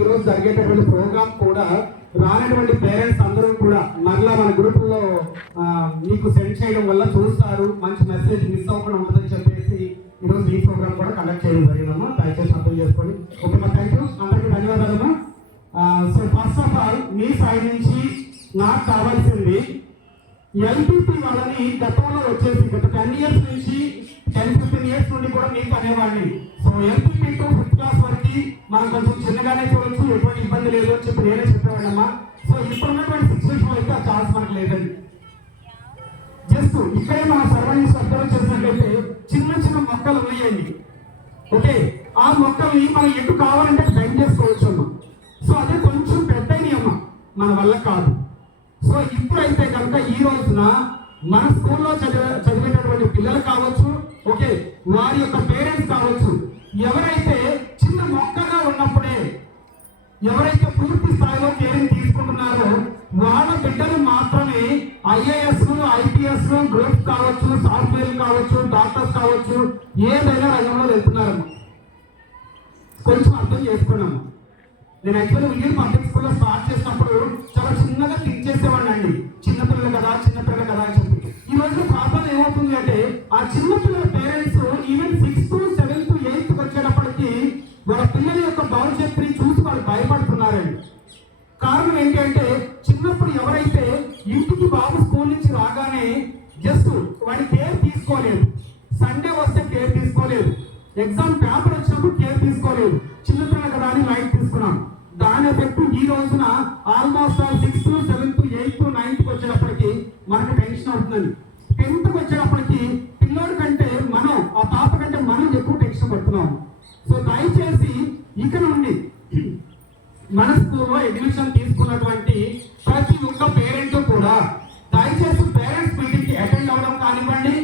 ఈ రోజు జరిగేటటువంటి ప్రోగ్రామ్ కూడా రానటువంటి పేరెంట్స్ అందరూ కూడా మరలా మన గ్రూపుల్లో మీకు సెండ్ చేయడం వల్ల చూస్తారు, మంచి మెసేజ్ మిస్ అవ్వకుండా ఉంటుందని చెప్పేసి ఈరోజు ఈ ప్రోగ్రామ్ కూడా కండక్ట్ చేయడం జరిగిందమ్మా. దయచేసి అర్థం చేసుకోండి. ఓకేమ్మా, థ్యాంక్ యూ, అందరికీ ధన్యవాదాలమ్మా. సో ఫస్ట్ ఆఫ్ ఆల్ మీ సైడ్ నుంచి నాకు కావాల్సింది ఎల్పిపి వాళ్ళని గతంలో వచ్చేసి గత 10 years నుంచి 10-15 years నుండి కూడా మీకు అనేవాడిని. So LPP to 5th class వరకు మనం కొంచెం చిన్నగానే చూడొచ్చు, ఎటువంటి ఇబ్బంది లేదు అని చెప్పి నేనే చెప్పేవాడమ్మా. సో ఇప్పుడున్నటువంటి సిచ్యువేషన్ అయితే ఆ ఛాన్స్ మనకు లేదండి. జస్ట్ ఇక్కడే మనం సర్వైన్స్ అబ్జర్వ్ చేసినట్లయితే చిన్న చిన్న మొక్కలు ఉన్నాయండి. ఓకే, ఆ మొక్కల్ని మనం ఎటు కావాలంటే బెండ్ చేసుకోవచ్చు అమ్మా. సో అదే కొంచెం పెద్దవి అమ్మా, మన వల్ల కాదు. సో ఇప్పుడైతే కనుక ఈ రోజున మన స్కూల్లో చదివేటటువంటి పిల్లలు కావచ్చు, ఓకే, వారి యొక్క పేరెంట్స్ కావచ్చు, ఎవరైతే చిన్న మొక్కగా ఉన్నప్పుడే ఎవరైతే పూర్తి స్థాయిలో కేరింగ్ తీసుకుంటున్నారో వాళ్ళ బిడ్డలు మాత్రమే ఐఏఎస్, ఐపీఎస్, గ్రూప్స్ కావచ్చు, సాఫ్ట్వేర్ కావచ్చు, డాక్టర్స్ కావచ్చు, ఏదైనా రంగంలో వెళ్తున్నారమ్మా. కొంచెం అర్థం చేసుకున్నాము. నేను యాక్చువల్లీ ఇండియన్ పబ్లిక్ స్కూల్లో స్టార్ట్ చేసినప్పుడు చాలా చిన్నగా థింక్ చేసేవాడిని అండి, చిన్నపిల్లలు కదా అని చెప్పి. ఈ రోజు ప్రాబ్లం ఏమవుతుంది అంటే ఆ చిన్నపిల్లల parents even 6th, 7th, 8th వచ్చేటప్పటికి వాళ్ళ పిల్లల యొక్క భవిష్యత్తుని చూసి వాళ్ళు భయపడుతున్నారండి. కారణం ఏంటంటే చిన్నప్పుడు ఎవరైతే ఇంటికి బాబు స్కూల్ నుంచి రాగానే జస్ట్ వాడి కేర్ తీసుకోలేదు, సండే వస్తే కేర్ తీసుకోలేదు, ఎగ్జామ్ పేపర్ వచ్చినప్పుడు కేర్ తీసుకోలేదు, చిన్నపిల్లలు కదా అని లైట్ తీసుకున్నాం. దాని ఎఫెక్ట్ ఈ రోజున almost 6th, 7th, 8th, 9th వచ్చేటప్పటికి మనకు టెన్షన్ అవుతుందండి. 10th వచ్చేటప్పటికి పిల్లోడి కంటే మనం, ఆ పాప కంటే మనం ఎక్కువ టెన్షన్ పడుతున్నాం. సో దయచేసి ఇక నుండి మన స్కూల్లో అడ్మిషన్ తీసుకున్నటువంటి ప్రతి ఒక్క పేరెంట్ కూడా దయచేసి పేరెంట్స్ మీటింగ్ కి అటెండ్ అవ్వడం కానివ్వండి.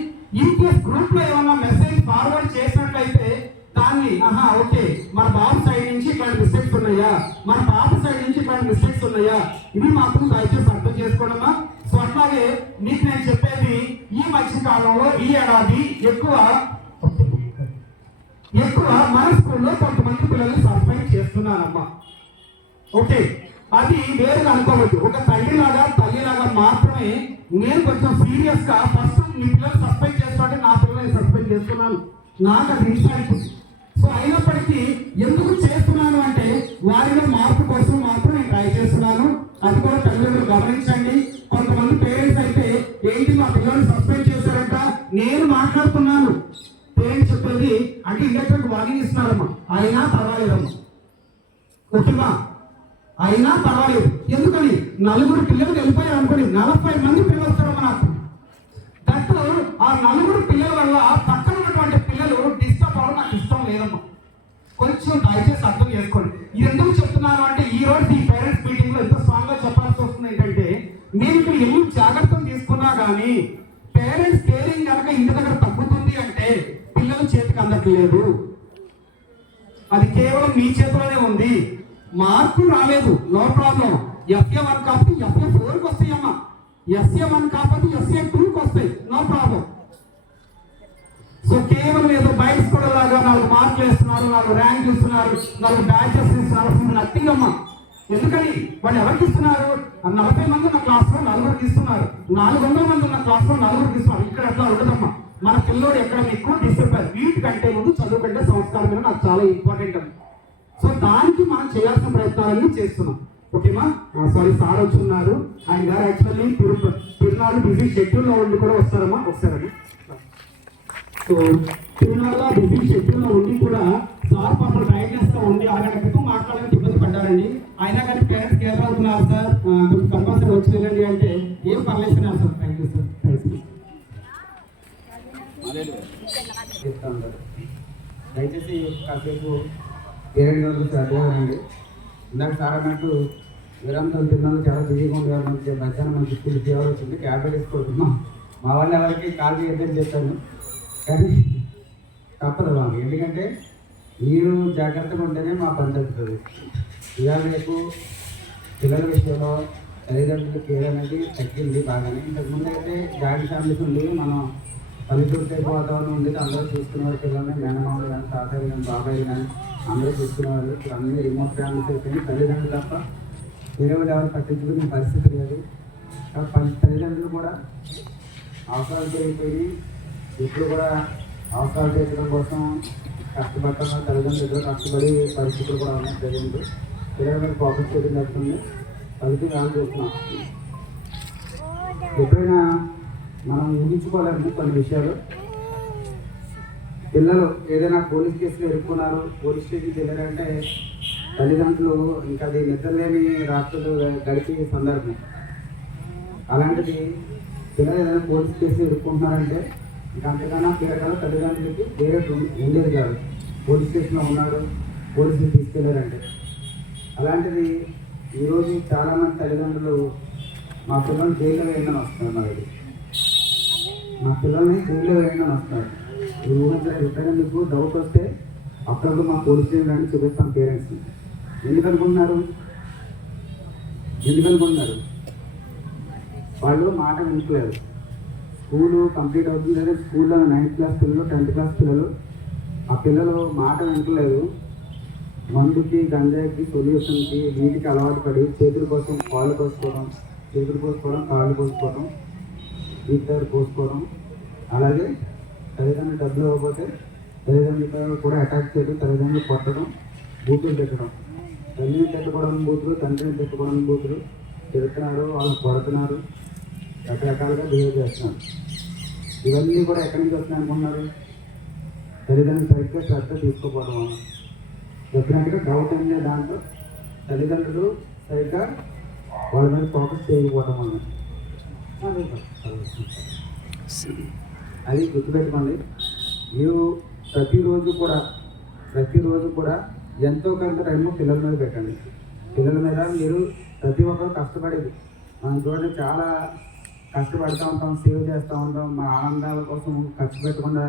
ఇన్ కేస్ గ్రూప్ లో ఏమన్నా మెసేజ్ ఫార్వర్డ్ చేసినట్లయితే దాన్ని ఓకే, మన బాబు సైడ్ నుంచి ఇట్లాంటి మిస్టేక్స్ ఉన్నాయా, మన పాప సైడ్ నుంచి ఇట్లాంటి మిస్టేక్స్ ఉన్నాయా, ఇవి మాత్రం దయచేసి అర్థం చేసుకోవడమా. సో అట్లాగే మీకు నేను చెప్పేది, ఈ మధ్య కాలంలో ఈ ఏడాది ఎక్కువ మన స్కూల్లో కొంతమంది పిల్లల్ని సస్పెండ్ చేస్తున్నారమ్మా. ఓకే, అది వేరుగా అనుకోవద్దు. ఒక తల్లిలాగా మాత్రమే నేను కొంచెం సీరియస్ గా ఫస్ట్ మీ పిల్లలు సస్పెండ్ చేస్తుంటే నా పిల్లల్ని సస్పెండ్ చేస్తున్నాను, నాకు అది ఇన్స్టాంట్. సో అయినప్పటికీ ఎందుకు చేస్తున్నాను అంటే వారిలో మార్పు కోసం మాత్రం నేను ట్రై చేస్తున్నాను. అది కూడా తల్లిదండ్రులు గమనించండి. కొంతమంది పేరెంట్స్ అయితే ఏంటి మా పిల్లల్ని సస్పెండ్ చేశారంట, నేను మాట్లాడుతున్నాను, పేరెంట్స్ చెప్పేది అంటే ఇండైరెక్ట్ వార్నింగ్ ఇస్తున్నారమ్మా, అయినా పర్వాలేదమ్మా. ఓకేమా, అయినా పర్వాలేదు. ఎందుకని 4 పిల్లలు వెళ్ళిపోయారు అనుకోండి, 40 మంది పిల్లలు వస్తారమ్మా నాకు. దట్ ఆ 4 పిల్లల వల్ల పక్కన ఉన్నటువంటి పిల్లలు డిస్టర్బ్ అవ్వడం నాకు ఇష్టం లేదమ్మా. కొంచెం దయచేసి అర్థం చేసుకోండి. ఎందుకు చెప్తున్నాను అంటే ఈ రోజు ఈ పేరెంట్స్ మీటింగ్ లో ఎంత స్ట్రాంగ్ గా చెప్పాల్సి వస్తుంది ఏంటంటే, నేను ఇక్కడ ఎన్ని జాగ్రత్తలు తీసుకున్నా కానీ పేరెంట్స్ కేరింగ్ కనుక ఇంటి దగ్గర తగ్గుతుంది అంటే పిల్లలు చేతికి అందట్లేదు. అది కేవలం మీ చేతిలోనే ఉంది. మార్కులు రాలేదు, నో ప్రాబ్లం. FA1 కాబట్టి FA4కి వస్తాయమ్మా, SA1 కాబట్టి SA2కి వస్తాయి, నో ప్రాబ్లం. సో కేవలం ఏదో బయట కూడా లాగా 4 మార్కులు వేస్తున్నారు, 4 ర్యాంకులు ఇస్తున్నారు, 4 బ్యాచెస్ ఇస్తున్నారు, నథింగ్ అమ్మా. ఎందుకని వాళ్ళు ఎవరికి ఇస్తున్నారు? 40 మంది ఉన్న క్లాస్ లో 4 ఇస్తున్నారు, 400 మంది ఉన్న క్లాస్ లో 4 ఇస్తున్నారు. ఇక్కడ అట్లా ఉండదమ్మా. మన పిల్లోడు ఎక్కడ ఎక్కువ డిసిప్లిన్, వీటికంటే ముందు చదువు కంటే సంస్కారం మీద నాకు చాలా ఇంపార్టెంట్ అమ్మా. సో దానికి మనం చేయాల్సిన ప్రయత్నాలన్నీ చేస్తున్నాం. ఓకేమా, సారీ సార్ వచ్చున్నారు, ఆయన గారు యాక్చువల్లీ తిరునాళ్ళు బిజీ షెడ్యూల్లో ఉండి కూడా వస్తారమ్మా, ఒకసారి. సో తిరునాళ్ళ బిజీ షెడ్యూల్లో ఉండి కూడా సార్ పాపం డైగ్నోస్ గా ఉండి 6 గంటల క్రితం మాట్లాడడానికి ఇబ్బంది పడ్డారండి. అయినా కానీ పేరెంట్స్ కేర్ అవుతున్నారు సార్, కొంచెం కంపల్సరీ వచ్చి వెళ్ళండి అంటే ఏం పర్లేదు సార్. Thank you sir. దయచేసి కాసేపు పేరెంట్ గారు శ్రద్ధండి. ఇందాక సార్ అన్నట్టు విరామం తిన్నాను, చాలా బిజీగా ఉండేవారు. మంచి మధ్యాహ్నం మంచి స్కూల్ ఫీవర్ వచ్చింది, ట్యాబ్లెట్ వేసుకుంటున్నాం. మా వాళ్ళు ఎవరికి కాల్ చేయొద్దని చెప్పాను, కానీ తప్పదు వాళ్ళు. ఎందుకంటే మీరు జాగ్రత్తగా ఉంటేనే మా పని తగ్గుతుంది. ఇవాళ రేపు పిల్లల విషయంలో తల్లిదండ్రుల కేర్ అనేది తగ్గింది బాగానే. ఇంతకుముందు అయితే జాయింట్ ఫ్యామిలీస్ ఉండేవి, మనం పల్లెటూరు టైప్ వాతావరణం ఉండేది. అందరూ చూసుకునేవారు పిల్లల్ని, మేనమామలు కానీ తాతయ్యలు కానీ బాబాయ్లు కానీ అందరూ చూసుకునేవారు. ఇప్పుడు అన్ని రిమోట్ ఫ్యామిలీస్ అయిపోయి తల్లిదండ్రులు తప్ప వేరే వాళ్ళు ఎవరు పట్టించుకునే పరిస్థితి లేదు. తల్లిదండ్రులు కూడా అవసరాలు పెరిగిపోయి ఇప్పుడు కూడా అవసరాలు తీర్చడం కోసం కష్టపడటం తల్లిదండ్రులు కష్టపడి పరిస్థితులు కూడా ఉన్నాయి. ప్రజెంట్ పిల్లల మీద ఫోకస్ చేయడం జరుగుతుంది. పలికి రాని చూస్తున్నాం. ఎప్పుడైనా మనం ఊహించుకోలేము కొన్ని విషయాలు. పిల్లలు ఏదైనా పోలీస్ కేసులో ఇరుక్కున్నారు, పోలీస్ స్టేషన్కి వెళ్ళారంటే తల్లిదండ్రులు ఇంకా అది నిద్రలేని రాత్రులు గడిపే సందర్భం. అలాంటిది పిల్లలు ఏదైనా పోలీస్ కేసులో ఇరుక్కుంటున్నారంటే ఇంకా అంతకన్నా పిల్లల తల్లిదండ్రులకి వేరే ఉండేది కాదు. పోలీస్ స్టేషన్లో ఉన్నాడు, పోలీసులు తీసుకెళ్ళారంటే. అలాంటిది ఈరోజు చాలామంది తల్లిదండ్రులు మా పిల్లల్ని జైల్లో వేయడం వస్తున్నారు. మనకి మా పిల్లల్ని జైల్లో వేయడం వస్తున్నారు. ఈ ఊహించలేదు. ఎప్పుడైనా మీకు డౌట్ వస్తే అప్పుడప్పుడు మా పోలీస్ స్టేషన్ అని చూపిస్తాం పేరెంట్స్ని. ఎందుకనుకుంటున్నారు? వాళ్ళు మాట వినట్లేదు. స్కూలు కంప్లీట్ అవుతుంది లేదా స్కూల్లో 9th క్లాస్ పిల్లలు, 10th క్లాస్ పిల్లలు, ఆ పిల్లలు మాట వినట్లేదు. మందుకి, గంజాయికి, సొల్యూషన్కి, వీటికి అలవాటు పడి చేతుల కోసం కాళ్ళు కోసుకోవడం, కాళ్ళు కోసుకోవడం, వీటి కోసుకోవడం, అలాగే తల్లిదండ్రులు డబ్బులు ఇవ్వకపోతే తల్లిదండ్రులపై కూడా అటాక్ చేయడం, తల్లిదండ్రులు కొట్టడం, బూతులు పెట్టడం, తల్లిని తిట్టుకోవడం బూతులు, తండ్రిని తిట్టుకోవడం బూతులు, తిడుతున్నారు, వాళ్ళు కొడుతున్నారు, రకరకాలుగా బిహేవ్ చేస్తున్నారు. ఇవన్నీ కూడా ఎక్కడి నుంచి వస్తున్నాయి అనుకున్నారు? తల్లిదండ్రులు సరిగ్గా శ్రద్ధ తీసుకోకపోవడం వల్ల. డెఫినెట్గా డౌట్ అనే దాంట్లో తల్లిదండ్రులు సరిగ్గా వాళ్ళ మీద ఫోకస్ చేయకపోవడం వల్ల. అది గుర్తుపెట్టుకోండి. మీరు ప్రతిరోజు కూడా ఎంతో కొంత టైము పిల్లల మీద పెట్టండి. పిల్లల మీద మీరు ప్రతి ఒక్కరు కష్టపడేది. మనం చూడండి, చాలా కష్టపడుతూ ఉంటాం, సేవ్ చేస్తూ ఉంటాం. మన ఆనందాల కోసం ఖర్చు పెట్టకుండా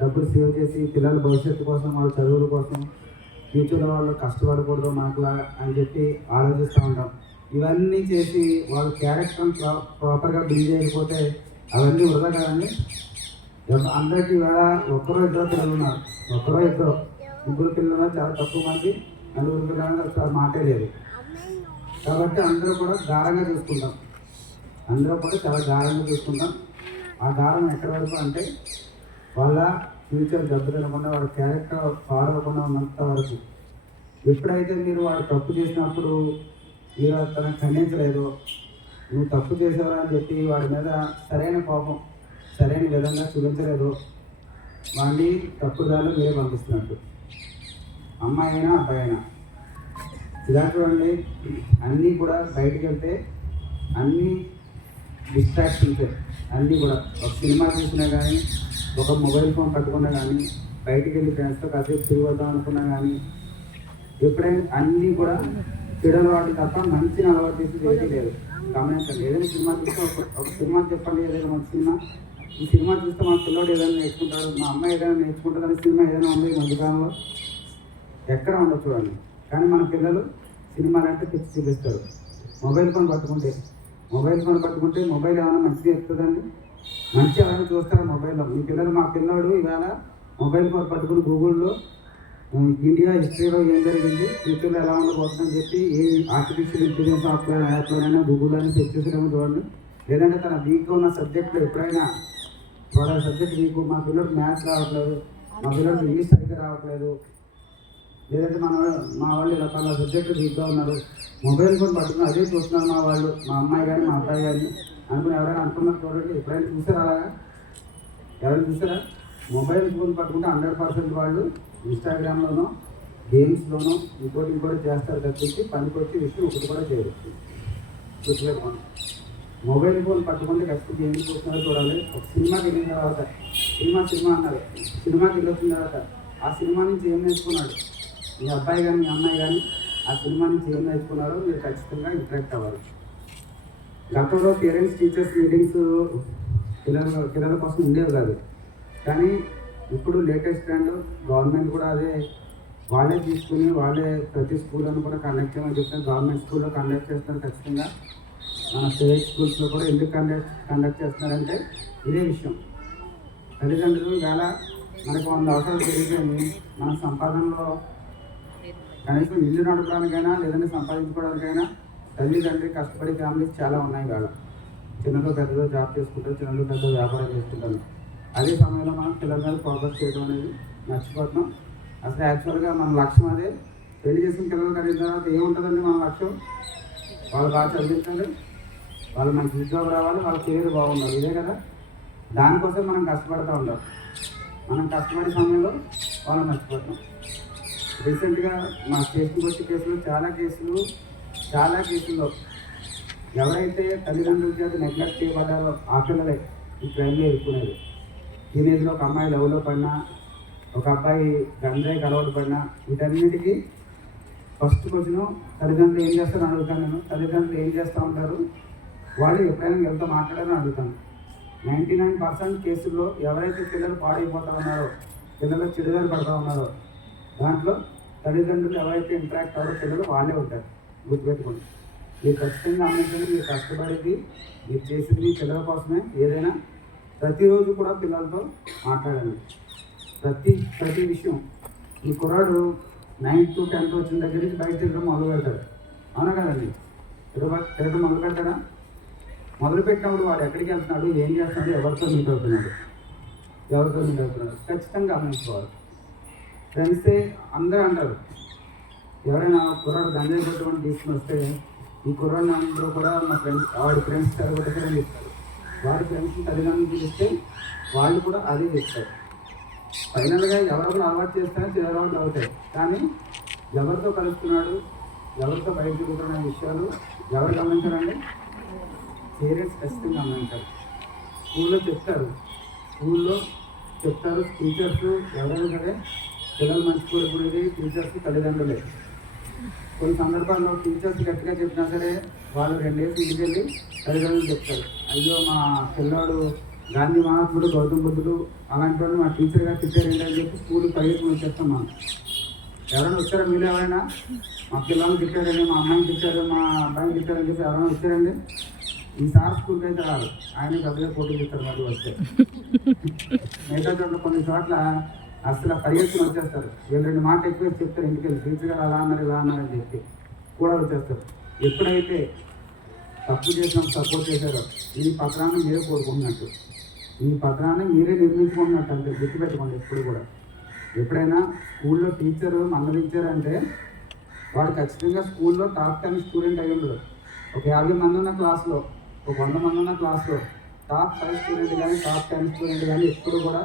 డబ్బులు సేవ్ చేసి పిల్లల భవిష్యత్తు కోసం, వాళ్ళ చదువుల కోసం, ఫ్యూచర్లో వాళ్ళు కష్టపడకూడదు మనకులా అని చెప్పి ఆలోచిస్తూ ఉంటాం. ఇవన్నీ చేసి వాళ్ళ క్యారెక్టర్ని ప్రాపర్గా బిల్డ్ చేయకపోతే అవన్నీ వృధా కదండి. అందరికీ ఇవాళ ఒక్కరో ఇద్దరు పిల్లలు ఉన్నారు. ముగ్గురు పిల్లలు ఉన్నారు, చాలా తక్కువ మంది. నలుగురు పిల్లలు అసలు మాటే లేదు. కాబట్టి అందరూ కూడా గారంగా చూసుకుంటాం. చాలా గారంగా చూసుకుంటాం. ఆ గారం ఎక్కడి వరకు అంటే వాళ్ళ ఫ్యూచర్ దెబ్బతినకుండా, వాళ్ళ క్యారెక్టర్ పాడవకుండా ఉన్నంత వరకు. ఎప్పుడైతే మీరు వాడు తప్పు చేసినప్పుడు మీరు తనకు ఖండించలేదు, నువ్వు తప్పు చేసావు అని చెప్పి వాడి మీద సరైన కోపం, సరైన విధంగా చూపించలేదు, వాడిని తప్పుదారులు మీరే పంపిస్తున్నట్టు. అమ్మాయి అయినా అబ్బాయి అయినా ఇలా చూడండి. అన్నీ కూడా బయటికి వెళ్తే అన్నీ డిస్ట్రాక్షన్స్. అన్నీ కూడా ఒక సినిమా చూసినా కానీ, ఒక మొబైల్ ఫోన్ పట్టుకున్నా కానీ, బయటికి వెళ్ళి ఫ్రెండ్స్తో కాసేపు తిరిగొద్దాం అనుకున్నా కానీ, ఎప్పుడైనా అన్నీ కూడా చెడు అలవాటు తప్ప మంచిని అలవాటు చేసి ఏదీ లేదు. గమనించండి. ఏదైనా సినిమా చూస్తే ఒక సినిమా చెప్పండి, ఏదైనా మంచి సినిమా. ఈ సినిమా చూస్తే మా పిల్లడు ఏదైనా నేర్చుకుంటారు, మా అమ్మాయి ఏదైనా నేర్చుకుంటుంది అనే సినిమా ఏదైనా ఉంది ఈ మధ్యకాలంలో? ఎక్కడ ఉండదు చూడండి. కానీ మన పిల్లలు సినిమాలంటే పిచ్చి చూపిస్తారు. మొబైల్ ఫోన్ పట్టుకుంటే మొబైల్ ఏమైనా మంచిగా చెప్తుందండి? మంచి ఏమైనా చూస్తారా మొబైల్లో? మీ పిల్లలు, మా పిల్లడు ఇవాళ మొబైల్ ఫోన్ పట్టుకుని గూగుల్లో ఇండియా హిస్టరీలో ఏం జరిగింది, ఫ్యూచర్లో ఎలా ఉండబోతుందని చెప్పి ఏ ఆర్టిఫిషియల్ ఇంటెలిజెన్స్ యాప్లోనైనా గూగుల్లోనే సెర్చ్ చేసేదేమో చూడండి. లేదంటే తన వీక్గా ఉన్న సబ్జెక్టులో ఎప్పుడైనా వాడు సబ్జెక్ట్ వీక్, మా పిల్లలకు మ్యాథ్స్ రావట్లేదు, మా పిల్లలకు ఇంగ్లీష్ సరిగ్గా రావట్లేదు, లేదంటే మా వాళ్ళు ఇలా పలా సబ్జెక్టు వీక్గా ఉన్నారు, మొబైల్ ఫోన్ పట్టుకుని అదే చూస్తున్నారు మా వాళ్ళు, మా అమ్మాయి కానీ మా అబ్బాయి కానీ అనుకుని ఎవరైనా అనుకున్నారు చూడండి. ఎప్పుడైనా చూసారా అలాగా? ఎవరైనా చూసారా? మొబైల్ ఫోన్ పట్టుకుంటే 100% వాళ్ళు ఇన్స్టాగ్రామ్లోనో, గేమ్స్లోనో ఇంకోటి చేస్తారు తప్పించి పనికొచ్చే విషయం ఒకటి కూడా చేయరు. గుర్తుపెట్టుకోండి. మొబైల్ ఫోన్ పట్టుకుంటే ఖచ్చితంగా ఏం చూస్తున్నారో చూడాలి. ఒక సినిమాకి వెళ్ళిన తర్వాత సినిమా అన్నారు, సినిమాకి వెళ్ళొచ్చిన తర్వాత ఆ సినిమా నుంచి ఏం నేర్చుకున్నాడు మీ అబ్బాయి కానీ మీ అమ్మాయి కానీ, ఆ సినిమా నుంచి ఏం నేర్చుకున్నారో మీరు ఖచ్చితంగా ఇంటరాక్ట్ అవ్వాలి. గతంలో పేరెంట్స్ టీచర్స్ మీటింగ్స్ పిల్లల కోసం ఉండేవి కాదు. కానీ ఇప్పుడు లేటెస్ట్ ట్రెండ్ గవర్నమెంట్ కూడా అదే వాళ్ళే తీసుకుని వాళ్ళే ప్రతి స్కూల్లను కూడా కండక్ట్ చేయమని చెప్తారు. గవర్నమెంట్ స్కూల్లో కండక్ట్ చేస్తున్నారు ఖచ్చితంగా. మన ప్రైవేట్ స్కూల్స్లో కూడా ఎందుకు కండక్ట్ చేస్తున్నారంటే ఇదే విషయం. తల్లిదండ్రులు వేళ మనకు 100 అవసరాలు పెరిగిపోయి మన సంపాదనలో కనీసం ఇల్లు నడపడానికైనా లేదంటే సంపాదించుకోవడానికైనా తల్లిదండ్రి కష్టపడే ఫ్యామిలీస్ చాలా ఉన్నాయి వేళ. చిన్నలో పెద్దలో జాబ్ చేసుకుంటారు, చిన్నలో పెద్దలో వ్యాపారం చేసుకుంటారు. అదే సమయంలో మనం పిల్లల మీద ఫోకస్ చేయడం అనేది మర్చిపోతున్నాం. అసలు యాక్చువల్గా మన లక్ష్యం అదే. పెళ్లి చేసిన పిల్లలు కలిగిన తర్వాత ఏముంటుందండి మన లక్ష్యం? వాళ్ళు బాగా చదివించాలి, వాళ్ళు మంచి ఉద్యోగం రావాలి, వాళ్ళ కెరీర్ బాగుండాలి, ఇదే కదా. దానికోసం మనం కష్టపడుతూ ఉంటాం. మనం కష్టపడే సమయంలో వాళ్ళు మర్చిపోతాం. రీసెంట్గా మా స్టేషన్కి వచ్చే కేసులు చాలా కేసుల్లో ఎవరైతే తల్లిదండ్రుల చేత నెగ్లెక్ట్ చేయబడ్డారో ఆ పిల్లలే ఈ క్రైమ్లో ఎదుర్కొనేది. టీనేజ్లో ఒక అమ్మాయి లవ్లో పడినా, ఒక అబ్బాయి గంజాయికి అలవాటు పడినా, వీటన్నిటికీ ఫస్ట్ క్వశ్చన్ తల్లిదండ్రులు ఏం చేస్తారని అడుగుతాను నేను. తల్లిదండ్రులు ఏం చేస్తూ ఉంటారు, వాళ్ళు ఎప్పుడైనా వీళ్ళతో మాట్లాడాలని అడుగుతాను. 99% కేసుల్లో ఎవరైతే పిల్లలు పాడైపోతూ ఉన్నారో, పిల్లలు చెడుదారి పడుతూ ఉన్నారో, దాంట్లో తల్లిదండ్రులు ఎవరైతే ఇంటరాక్ట్ అవ్వరో పిల్లలు వాళ్ళే ఉంటారు. గుర్తుపెట్టుకోండి. మీరు ఖచ్చితంగా గమనించండి. మీరు కష్టపడేది, మీరు చేసేది మీ పిల్లల కోసమే. ఏదైనా ప్రతిరోజు కూడా పిల్లలతో మాట్లాడండి. ప్రతి విషయం. ఈ కుర్రాడు 9th to 10th వచ్చిన దగ్గర నుంచి బయట తిరగడం మొదలు పెడతాడు, అవునా కదండి? తిరగడం మొదలు పెడతాడా? మొదలు పెట్టినప్పుడు వాడు ఎక్కడికి వెళ్తున్నాడు, ఏం చేస్తున్నాడు, ఎవరితో మీట్ అవుతున్నాడు, ఖచ్చితంగా గమనించుకోవాలి. ఫ్రెండ్సే అందరూ అంటారు, ఎవరైనా కుర్రాడు గంజాయి కొట్టమని తీసుకుని వస్తే ఈ కుర్రాడిని అందరూ కూడా మా ఫ్రెండ్స్, వాడి ఫ్రెండ్స్ తరగొట్టని చెప్తారు. వాడి ఫ్రెండ్స్ తల్లిదండ్రులు చూస్తే వాళ్ళు కూడా అదే చెప్తారు. ఫైనల్గా ఎవరెవరు అలవాటు చేస్తారో చిరలవాటు అవుతాయి. కానీ ఎవరితో కలుస్తున్నాడు, ఎవరితో బయట తిరుగుతున్న విషయాలు ఎవరు గమనించారండి? పేరెంట్స్ ఖచ్చితంగా గమనించారు. స్కూల్లో చెప్తారు, టీచర్స్ ఎవరైనా సరే పిల్లలు మంచిపోయేది టీచర్స్ తల్లిదండ్రులే. కొన్ని సందర్భాల్లో టీచర్స్ గట్టిగా చెప్పినా సరే వాళ్ళు 2 డేస్ ఇంటికి వెళ్ళి తల్లిదండ్రులు చెప్తారు, అయ్యో మా పిల్లాడు గాంధీ మహాత్ముడు, గౌతమ బుద్ధుడు అలాంటి వాళ్ళు మా టీచర్ గారు తిట్టారు ఏంటని చెప్పి స్కూల్కి పరిగెత్తుకుని వచ్చేస్తాం. మనం ఎవరైనా వచ్చారా? మీరు ఎవరైనా మా పిల్లల్ని తిట్టారండి, మా అమ్మాయిని తిట్టారు, మా అబ్బాయిని తిట్టారని చెప్పి ఎవరైనా వచ్చారండి? ఈసారి స్కూల్కి అయితే రాదు, ఆయన పెద్దగా పోటీ చేస్తారు. మళ్ళీ వస్తే మిగతా చోట్ల కొన్ని చోట్ల అసలు పరిగెత్తుకుని వచ్చేస్తారు. వీళ్ళు 2 మాటలు ఎక్కువ చెప్తారు ఇంటికి వెళ్ళి, టీచర్ గారు అలా అన్నారు ఇలా అన్నారని చెప్పి కూడా వచ్చేస్తారు. ఎప్పుడైతే తప్పు చేసినప్పుడు సపోర్ట్ చేశారో ఈ పత్రాన్ని మీరే కోరుకుంటున్నట్టు, ఈ పత్రాన్ని మీరే నిర్మించుకుంటున్నట్టు. అంటే గుర్తుపెట్టుకోండి. ఎప్పుడు కూడా ఎప్పుడైనా స్కూల్లో టీచరు మందలించారంటే వాడు ఖచ్చితంగా స్కూల్లో టాప్ 10 స్టూడెంట్ అయి ఉండదు. ఒక 50 మంది ఉన్న క్లాస్లో, ఒక 100 మంది ఉన్న క్లాస్లో టాప్ 5 స్టూడెంట్ కానీ టాప్ 10 స్టూడెంట్ కానీ ఎప్పుడు కూడా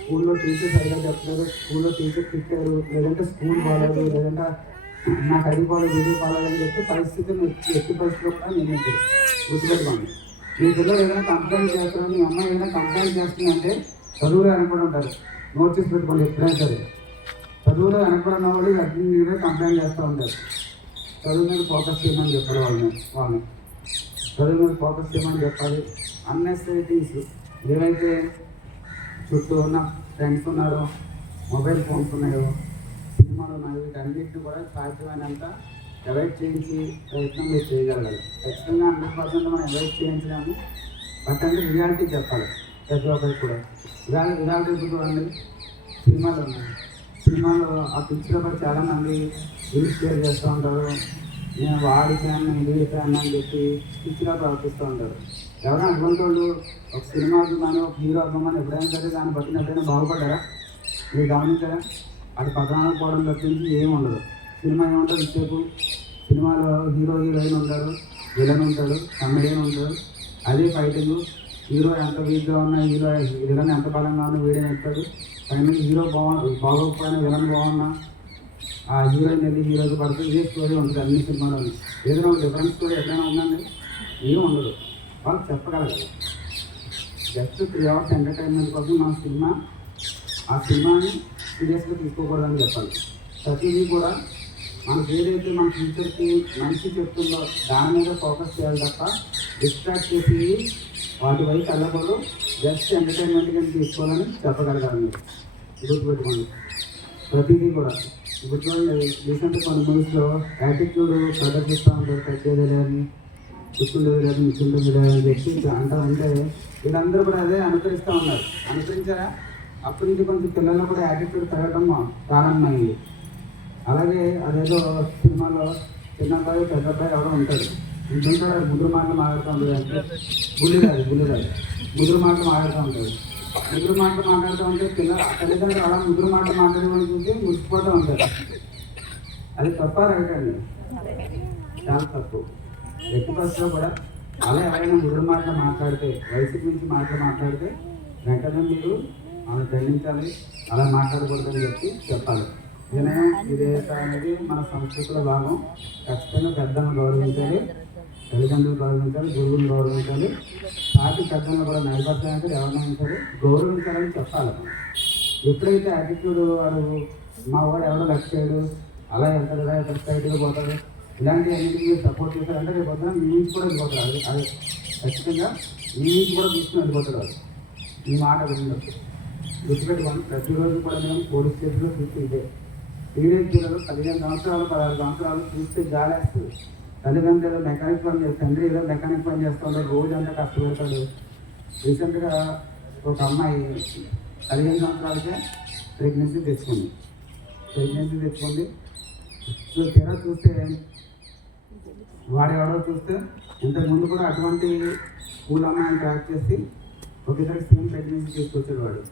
స్కూల్లో టీచర్ సరిగా చెప్తారు, స్కూల్లో టీచర్ తిట్టారు, లేదంటే స్కూల్ బాగాలేదు, లేదంటే నాకు అది బాగాలేదు ఇది బాగాలేదని చెప్పి పరిస్థితిని ఎట్టి పరిస్థితిలో కూడా నిర్మించారు. గుర్తుపెట్టుకోండి. మీ పిల్లలు ఏదైనా కంప్లైంట్ చేస్తారు, మీ అమ్మాయి ఏదైనా కంప్లైంట్ చేస్తుందంటే చదువులో వెనకబడి ఉంటారు. నోట్ చేసి పెట్టుకోండి. ఎప్పుడైనా సరే చదువులో వెనకబడి ఉన్న వాళ్ళు అగ్ని మీద కంప్లైంట్ చేస్తూ ఉంటారు. చదువు మీద ఫోకస్ చేయమని చెప్పాలి వాళ్ళని చదువు మీద ఫోకస్ చేయమని చెప్పాలి. అన్నెసెసరీస్ ఏవైతే చుట్టూ ఉన్న ఫ్రెండ్స్ ఉన్నారో, మొబైల్ ఫోన్స్ ఉన్నాయో, సినిమాలు ఉన్నాయో, వీటన్నిటిని కూడా సాధ్యమైనంత అవాయిడ్ చేయించి ప్రయత్నం మీరు చేయగలగాలి. ఖచ్చితంగా 100% మనం అవాయిడ్ చేయించలేము. బట్ అంటే రియాలిటీ చెప్పాలి ప్రతి ఒక్కరికి కూడా. రియాలిటీ చూడండి. సినిమాలు ఉన్నాయి, సినిమాలో ఆ పిక్చర్ పడి చాలామంది రీల్స్ షేర్ చేస్తూ ఉంటారు. నేను వాడి ఫ్యాన్, ఇది ఫ్యాన్ అని చెప్పి పిచ్చిగా ప్రవర్తిస్తూ ఉంటారు. ఎవరైనా అటువంటి వాళ్ళు ఒక సినిమా అభిమాని, ఒక హీరో అభిమాని ఎప్పుడైనా సరే దాన్ని బట్టి ఎప్పుడైనా బాగుపడ్డారా? మీరు గమనించారా? అది పతనాలకు పోవడం తప్పించి ఏమి ఉండదు. సినిమా ఏముంటుంది? ఇచ్చేపు సినిమాలో హీరో హీరోయిన్ ఉంటారు, విలన్ ఉంటాడు, కమెడియన్ ఉంటాడు, అదే ఫైటింగ్. హీరో ఎంత వీక్గా ఉన్నా, విలన్ ఎంత బలంగా ఉన్నా వీడియో ఎత్తాడు. ఫైనల్ హీరో బాగోకపోయినా విలన్ బాగున్నా ఆ హీరోయిన్ వెళ్ళి హీరోకి పడుతుంది. ఇదే స్టోరీ ఉంటుంది అన్ని సినిమాలోని. ఏదైనా ఒక డిఫరెంట్ స్టోరీ ఎక్కడైనా ఉందండి? ఏం ఉండదు. వాళ్ళు చెప్పగలగాలి. జస్ట్ 3 hours ఎంటర్టైన్మెంట్ కోసం మన ఆ సినిమాని సీరియస్గా తీసుకోకూడదని చెప్పాలి. ప్రతిదీ కూడా మనకి ఏదైతే మన ఫ్యూచర్కి మంచి చెప్తుందో దాని మీద ఫోకస్ చేయాలి తప్ప డిస్ట్రాక్ట్ చేసి వాటి వైపు వెళ్ళకూడదు. జస్ట్ ఎంటర్టైన్మెంట్ కింద తీసుకోవాలని చెప్పగలగాలి. మీరు గుర్తుపెట్టుకోండి. ప్రతిదీ కూడా ఇప్పుడు చూడండి, రీసెంట్గా కొన్ని మూవీస్లో యాటిట్యూడ్ ప్రదర్శిస్తూ ఉంటారు. తగ్గేది లేదని, చిక్కులేదు లేదు, మిచ్చుంటుంది లేదని చెప్పి అంటారంటే వీళ్ళందరూ కూడా అదే అనుకరిస్తూ ఉన్నారు. అనుకరించారా? అప్పటి నుంచి కొంచెం పిల్లల్లో కూడా యాటిట్యూడ్ పెరగడం ప్రారంభమైంది. అలాగే అదేదో సినిమాలో చిన్న అబ్బాయి పెద్ద అబ్బాయి ఎవరో ఉంటాడు, ఇంటుంటాడు, ముగ్గురు మాటలు మాట్లాడుతూ ఉంటాడు. అంటే గుళ్ళిరాదు ముగ్గురు మాటలు మాట్లాడుతూ ఉంటాడు. ముగ్గురు మాటలు మాట్లాడుతూ ఉంటే తల్లిదండ్రులు అలా ముగ్గురు మాటలు మాట్లాడమని చూసి మురిసిపోతూ ఉంటారు. అది తప్ప రైట్ అండి? చాలా తప్పు. ఎట్టి పరిస్థితిలో కూడా అలా ఎవరైనా ముగ్గురు మాటలు మాట్లాడితే, వయసు నుంచి మాట్లాడితే వెంటనే మీరు అలా ఖండించాలి, అలా మాట్లాడకూడదని చెప్పాలి. వినయం విధేయత అనేది మన సంస్కృతిలో భాగం. ఖచ్చితంగా పెద్దలను గౌరవించాలి, తల్లిదండ్రులు గౌరవించాలి, గురువులు గౌరవించాలి, సాటి పెద్దలను కూడా నైబర్తానికి ఎవరైనా సరే గౌరవించాలని చెప్పాలి. ఎప్పుడైతే యాటిట్యూడ్ వాడు మా వాడు ఎవడో లక్ష్యాడు, అలా వెళ్తాడు, ఇలా వెళ్తాడు, సైడ్గా పోతాడు, ఇలాంటి అన్నింటికి మీరు సపోర్ట్ చేశారంటే రేపు పొద్దున మీ నుంచి కూడా వెళ్ళిపోతాడు. అది ఖచ్చితంగా మీ నుంచి కూడా తీసుకుని వెళ్ళిపోతాడు. ఈ మాట విన్నప్పుడు గుర్తుపెట్టుకోండి. ప్రతిరోజు కూడా మేము పోలీస్ స్టేషన్లో చూస్తుంటే టీనేజ్ పిల్లలు 15 సంవత్సరాలు 16 సంవత్సరాలు చూస్తే జాలేస్తుంది. తల్లిదండ్రులు ఏదో మెకానిక్ పని చేస్తారు, తండ్రి ఏదో మెకానిక్ పని చేస్తూ ఉంటాడు, రోజంతా కష్టపడతాడు. రీసెంట్గా ఒక అమ్మాయి 15 సంవత్సరాలకే ప్రెగ్నెన్సీ తెచ్చుకుంది. సో తీరా చూస్తే వాడెవడో చూస్తే ఇంతకుముందు కూడా అటువంటి స్కూల్ అమ్మాయిని ట్రాక్ చేసి ఒక ఇద్దరికి సేమ్ ప్రెగ్నెన్సీ తీసుకొచ్చాడు.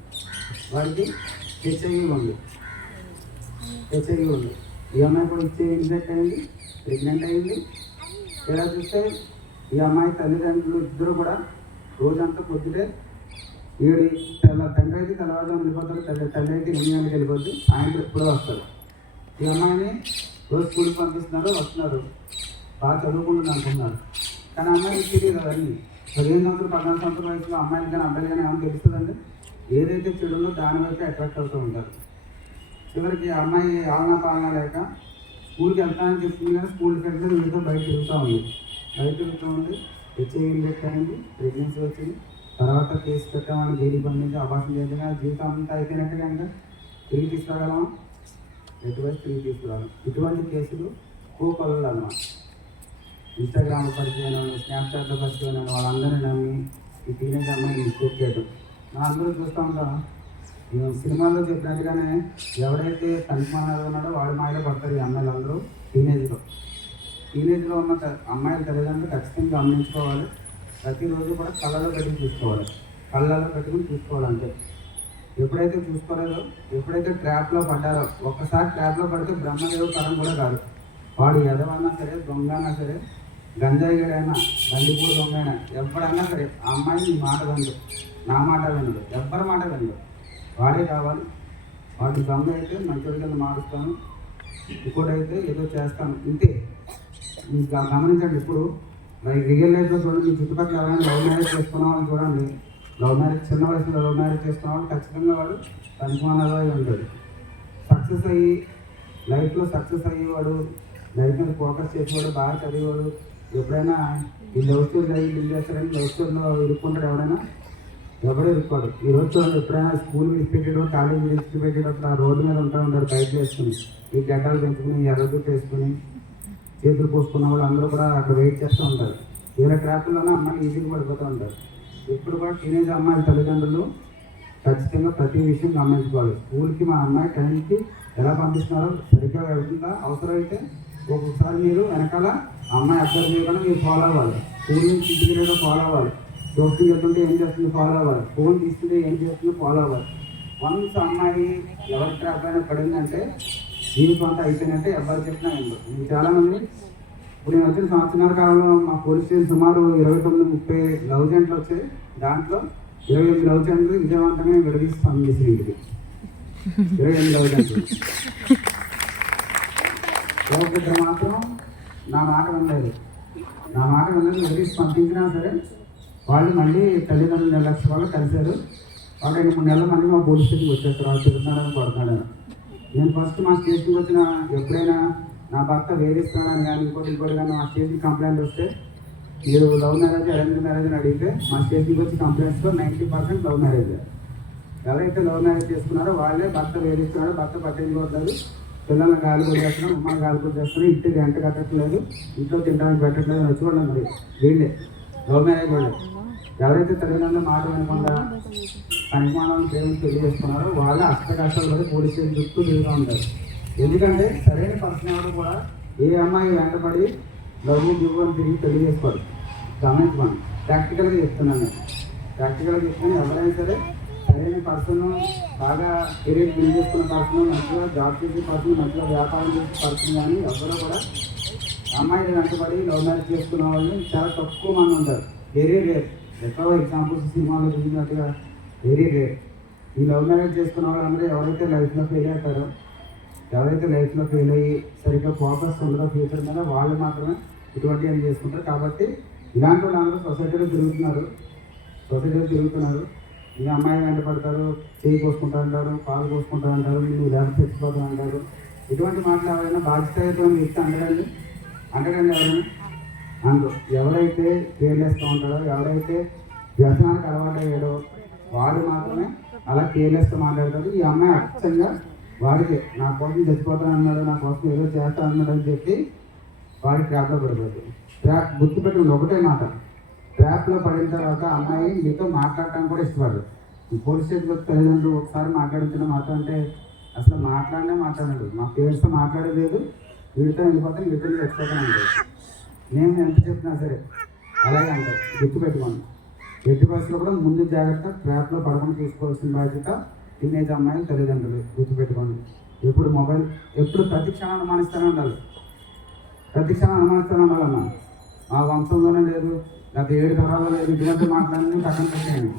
వాడికి హెచ్ఐవి ఉంది. ఈ అమ్మాయి కూడా ఇన్ఫెక్ట్ అయింది, ప్రెగ్నెంట్ అయింది. ఇలా చూస్తే ఈ అమ్మాయి తల్లిదండ్రులు ఇద్దరు కూడా రోజంతా పొద్దుటే తండ్రి అయితే తెల్లవారుజామున వెళ్ళిపోతారు, తల్లి అయితే 8 గంటలకు వెళ్ళిపోద్ది, సాయంత్రం ఎప్పుడో వస్తారు. ఈ అమ్మాయిని రోజు స్కూల్కి పంపిస్తున్నారు, వస్తున్నారు, బాగా చదువుకుంటుంది అనుకున్నారు. కానీ అమ్మాయికి తెలియదు అవన్నీ. 15 సంవత్సరాలు 14 సంవత్సరాల వయసులో అమ్మాయిలు కానీ అబ్బాయిలు కానీ ఏమైనా తెలుస్తుందండి? ఏదైతే చెడుందో దాని వైపు అట్రాక్ట్ అవుతూ ఉంటారు. చివరికి అమ్మాయి ఆలనా పాలన లేక స్కూల్కి వెళ్తానని చెప్తుంది, కానీ స్కూల్కి వెళ్తే వీళ్ళతో బయట తిరుగుతూ ఉంది. హెచ్ఐవి ఇన్ఫెక్ట్ అయింది, ప్రెగ్నెన్సీ వచ్చింది. తర్వాత కేసు పెట్టామని జైలు పంపించి అభాషణ చేద్దాం, జీవితం అంతా అయిపోయినట్టు కనుక తిరిగి తీసుకురాగలమా? ఎటువంటి తిరిగి తీసుకురాగలం. ఇటువంటి కేసులు కోపల్లలు అన్నమాట. ఇన్స్టాగ్రామ్లో పరిచయం, స్నాప్చాట్లో పరిచయం వాళ్ళందరినీ నమ్మి ఈ టీనేజ్ అమ్మాయిని మిస్టేక్ చేయడం మనం అందరూ చూస్తూ ఉంటాం. సినిమాల్లో చెప్పినట్టుగానే ఎవడైతే తల్లిమానాలు ఉన్నాడో వాడి మాయలో పడతారు ఈ అమ్మాయిలు అందరూ. టీనేజ్లో ఉన్న అమ్మాయిల తల్లిదండ్రులు ఖచ్చితంగా గమనించుకోవాలి. ప్రతిరోజు కూడా కళ్ళలో పెట్టుకుని చూసుకోవాలంటే ఎప్పుడైతే చూసుకోలేదో, ఎప్పుడైతే ట్రాప్లో పడ్డారో, ఒక్కసారి ట్రాప్లో పడితే బ్రహ్మదేవుడు పరం కూడా కాదు. వాడు ఎదవన్నా సరే, దొంగన్నా సరే, గంజాయిగడైనా, బండిపూర్ దొంగైనా, ఎవడన్నా సరే ఆ అమ్మాయి నీ మాట వినదు, నా మాట వినదు, ఎవ్వరి మాట వినదు. వాడే కావాలి. వాటి దొంగ అయితే మంచోడి కింద మారుస్తాను, ఇంకోటైతే ఏదో చేస్తాను, ఇంతే. మీకు గమనించండి. ఇప్పుడు మరి రియల్ లైఫ్లో చూడండి, మీ చుట్టుపక్కల ఎవరైనా లవ్ మ్యారేజ్ చేసుకున్నామని చూడండి. లవ్ మ్యారేజ్ చిన్న వయసులో లవ్ మ్యారేజ్ చేసుకున్నామని ఖచ్చితంగా వాడు తనిఖీమానాలో ఉంటాడు. లైఫ్లో సక్సెస్ అయ్యేవాడు, లైఫ్ మీద ఫోకస్ చేసేవాడు, బాగా చదివేవాడు, ఎప్పుడైనా ఈ లవ్ స్టోరీ లైఫ్ బిల్డ్ చేస్తారని లవ్ స్టోరీలో ఇరుక్కుంటాడు. ఎవడో ఇరుక్కోడు. ఈ రోజు చూడండి, ఎప్పుడైనా స్కూల్ విడిచిపెట్టేటో, కాలేజ్ విడిచిపెట్టేటప్పుడు ఆ రోడ్డు మీద ఉంటాడు బైక్ వేసుకుని, ఈ గడ్డలు పెంచుకుని, ఎర్రజుట్టు వేసుకుని, చేతులు పోసుకున్న వాళ్ళు అందరూ కూడా అక్కడ వెయిట్ చేస్తూ ఉంటారు. వేరే ట్రాఫిక్లోనే అమ్మాయిలు ఈజీగా పడిపోతూ ఉంటారు. ఇప్పుడు కూడా టీనేజ్ అమ్మాయిల తల్లిదండ్రులు ఖచ్చితంగా ప్రతి విషయం గమనించుకోవాలి. స్కూల్కి మా అమ్మాయి టైంకి ఎలా పంపిస్తున్నారో సరిగ్గా వెళ్తుందా, అవసరమైతే ఒక్కొక్కసారి మీరు వెనకాల అమ్మాయి అబ్జర్వ్ చేయకుండా మీరు ఫాలో అవ్వాలి. స్కూల్ నుంచి ఇంటికి వెళ్ళడం ఫాలో అవ్వాలి. షోపింగ్ వెళ్తుంటే ఏం చేస్తుందో ఫాలో అవ్వాలి. ఫోన్ తీసుకుంటే ఏం చేస్తుందో ఫాలో అవ్వాలి. వన్స్ అమ్మాయి ఎవరి ట్రాప్ అయినా పడిందంటే జీవితం అంతా అయిపోయినట్టే ఎవరు చెప్పినా ఉండదు. నేను చాలామంది ఇప్పుడు నేను వచ్చిన సంవత్సరాల కాలంలో మా పోలీస్ స్టేషన్ సుమారు 29-30 లవ్ జంటలు వచ్చాయి. దాంట్లో 28 లవ్ జంటలు విజయవంతంగా విడదీసి పంపించిన ఇంటికి. 28 లవ్ జంటలు. ఒకటి మాత్రం నా మాట వినలేదు. విడదీసి పంపించినా సరే వాళ్ళు మళ్ళీ తల్లిదండ్రులు నిర్లక్ష్యం వల్ల కలిశారు. వాళ్ళు 2-3 నెలల మళ్ళీ మా పోలీస్ స్టేషన్కి వచ్చేస్తారు. వాళ్ళు తిరుగుతున్నారని కొడుతున్నాడని. నేను ఫస్ట్ మా స్టేషన్కి వచ్చిన ఎప్పుడైనా నా భర్త వేధిస్తున్నాడని కానీ ఇంకోటి కానీ మా స్టేషన్కి కంప్లైంట్ వస్తే, మీరు లవ్ మ్యారేజ్ అరేంజ్ మ్యారేజ్ అని అడిగితే మా స్టేషన్కి వచ్చి కంప్లైంట్స్లో 90% లవ్ మ్యారేజ్. ఎవరైతే లవ్ మ్యారేజ్ చేసుకున్నారో వాళ్ళే భర్త వేధిస్తున్నాడు, భర్త పట్టించుకోవట్లేదు, పిల్లల్ని గాలి కొట్టేస్తున్నాం, అమ్మాయిని గాలి కొట్టేస్తున్నాం, ఇంటికి ఎంట కట్టట్లేదు, ఇంట్లో తినడానికి పెట్టట్లేదు అని వచ్చి వాళ్ళు మరి వీళ్ళే లవ్ మ్యారేజ్ వాళ్ళే. ఎవరైతే తల్లిదండ్రుల మాట వినకుండా పనిమానాలను పేరెంట్స్ పెళ్లి చేసుకున్నారో వాళ్ళ అష్ట కష్టాలు పడి పోలీస్ స్టేషన్ చుట్టూ తిరుగుతూ ఉంటారు. ఎందుకంటే సరైన పర్సన్ కూడా ఏ అమ్మాయి వెంటబడి లవ్వు గివ్వు అని తిరిగి పెళ్లి చేసుకోరు. గమనించమని ప్రాక్టికల్గా చెప్తున్నాను నేను. ప్రాక్టికల్గా చెప్తాను, ఎవరైనా సరే సరైన పర్సన్, బాగా కెరీర్ బిల్డ్ చేసుకున్న పర్సన్, మంచిగా జాబ్ చేసే పర్సన్, మంచిగా వ్యాపారం చేసే పర్సన్ కానీ ఎవరో కూడా అమ్మాయిని వెంటబడి లవ్ మ్యారేజ్ చేసుకున్న వాళ్ళు చాలా తక్కువ మంది ఉంటారు. Very rare. ఎక్కువ ఎగ్జాంపుల్స్ సినిమాలో చూసినట్టుగా వెరీ రేర్. ఈ లవ్ మ్యారేజ్ చేసుకున్న వాళ్ళందరూ ఎవరైతే లైఫ్లో ఫెయిల్ అవుతారో, ఎవరైతే లైఫ్లో ఫెయిల్ అయ్యి సరిగ్గా ఫోకస్ ఉండదో ఫ్యూచర్ మీద, వాళ్ళు మాత్రమే ఇటువంటివి చేసుకుంటారు. కాబట్టి ఇలాంటి వాళ్ళందరూ సొసైటీలో తిరుగుతున్నారు. ఈ అమ్మాయి వెంట పడతారు, చేయి కోసుకుంటా అంటారు, పాలు కోసుకుంటా అంటారు, నువ్వు లేకపోతే తెచ్చిపోతా అంటారు. ఇటువంటి మాటలు ఎవరైనా బాధ్యతయుతమైన వ్యక్తి అంటడండి ఎవరైనా అందులో ఎవరైతే కేర్లెస్గా ఉంటాడో, ఎవరైతే వ్యసనానికి అలవాటు అయ్యాడో వాడు మాత్రమే అలా కేర్లెస్గా మాట్లాడతాడు. ఈ అమ్మాయి అచ్చంగా వాడికి నా కోసం చచ్చిపోతాను అన్నాడు, నా కోసం ఏదో చేస్తా అన్నాడు అని చెప్పి వాడి ట్రాప్లో పడిపోతుంది. ట్రాప్ గుర్తుపెట్టుకుని ఒకటే మాట, ట్రాప్లో పడిన తర్వాత అమ్మాయి మీతో మాట్లాడటానికి కూడా ఇష్టపడదు. ఈ పోలీస్ స్టేషన్కి వచ్చి తల్లిదండ్రులు ఒకసారి మాట్లాడుతున్న మాట అంటే అసలు మాట్లాడాడు. మా పేరెంట్స్తో మాట్లాడలేదు, వీడితో వెళ్ళిపోతే వీటితో చచ్చిపోతాను అంటాడు. నేను ఎంత చెప్పినా సరే అలాగే అంటారు. గుర్తుపెట్టుకోండి, ఎట్టి పరిస్థితుల్లో కూడా ముందు జాగ్రత్త, ట్రాప్లో పడకుండా చూసుకోవాల్సిన బాధ్యత టీనేజ్ అమ్మాయిలు తల్లిదండ్రులు. గుర్తుపెట్టుకోండి, ఎప్పుడు మొబైల్, ఎప్పుడు ప్రతి క్షణం అనుమానిస్తూనే ఉండాలి. ఉండాలన్నా మా వంశంలోనే లేదు, గత 7 తరాల్లో లేదు, ఇటువంటి మాట్లాడి పక్కన పెట్టేయండి.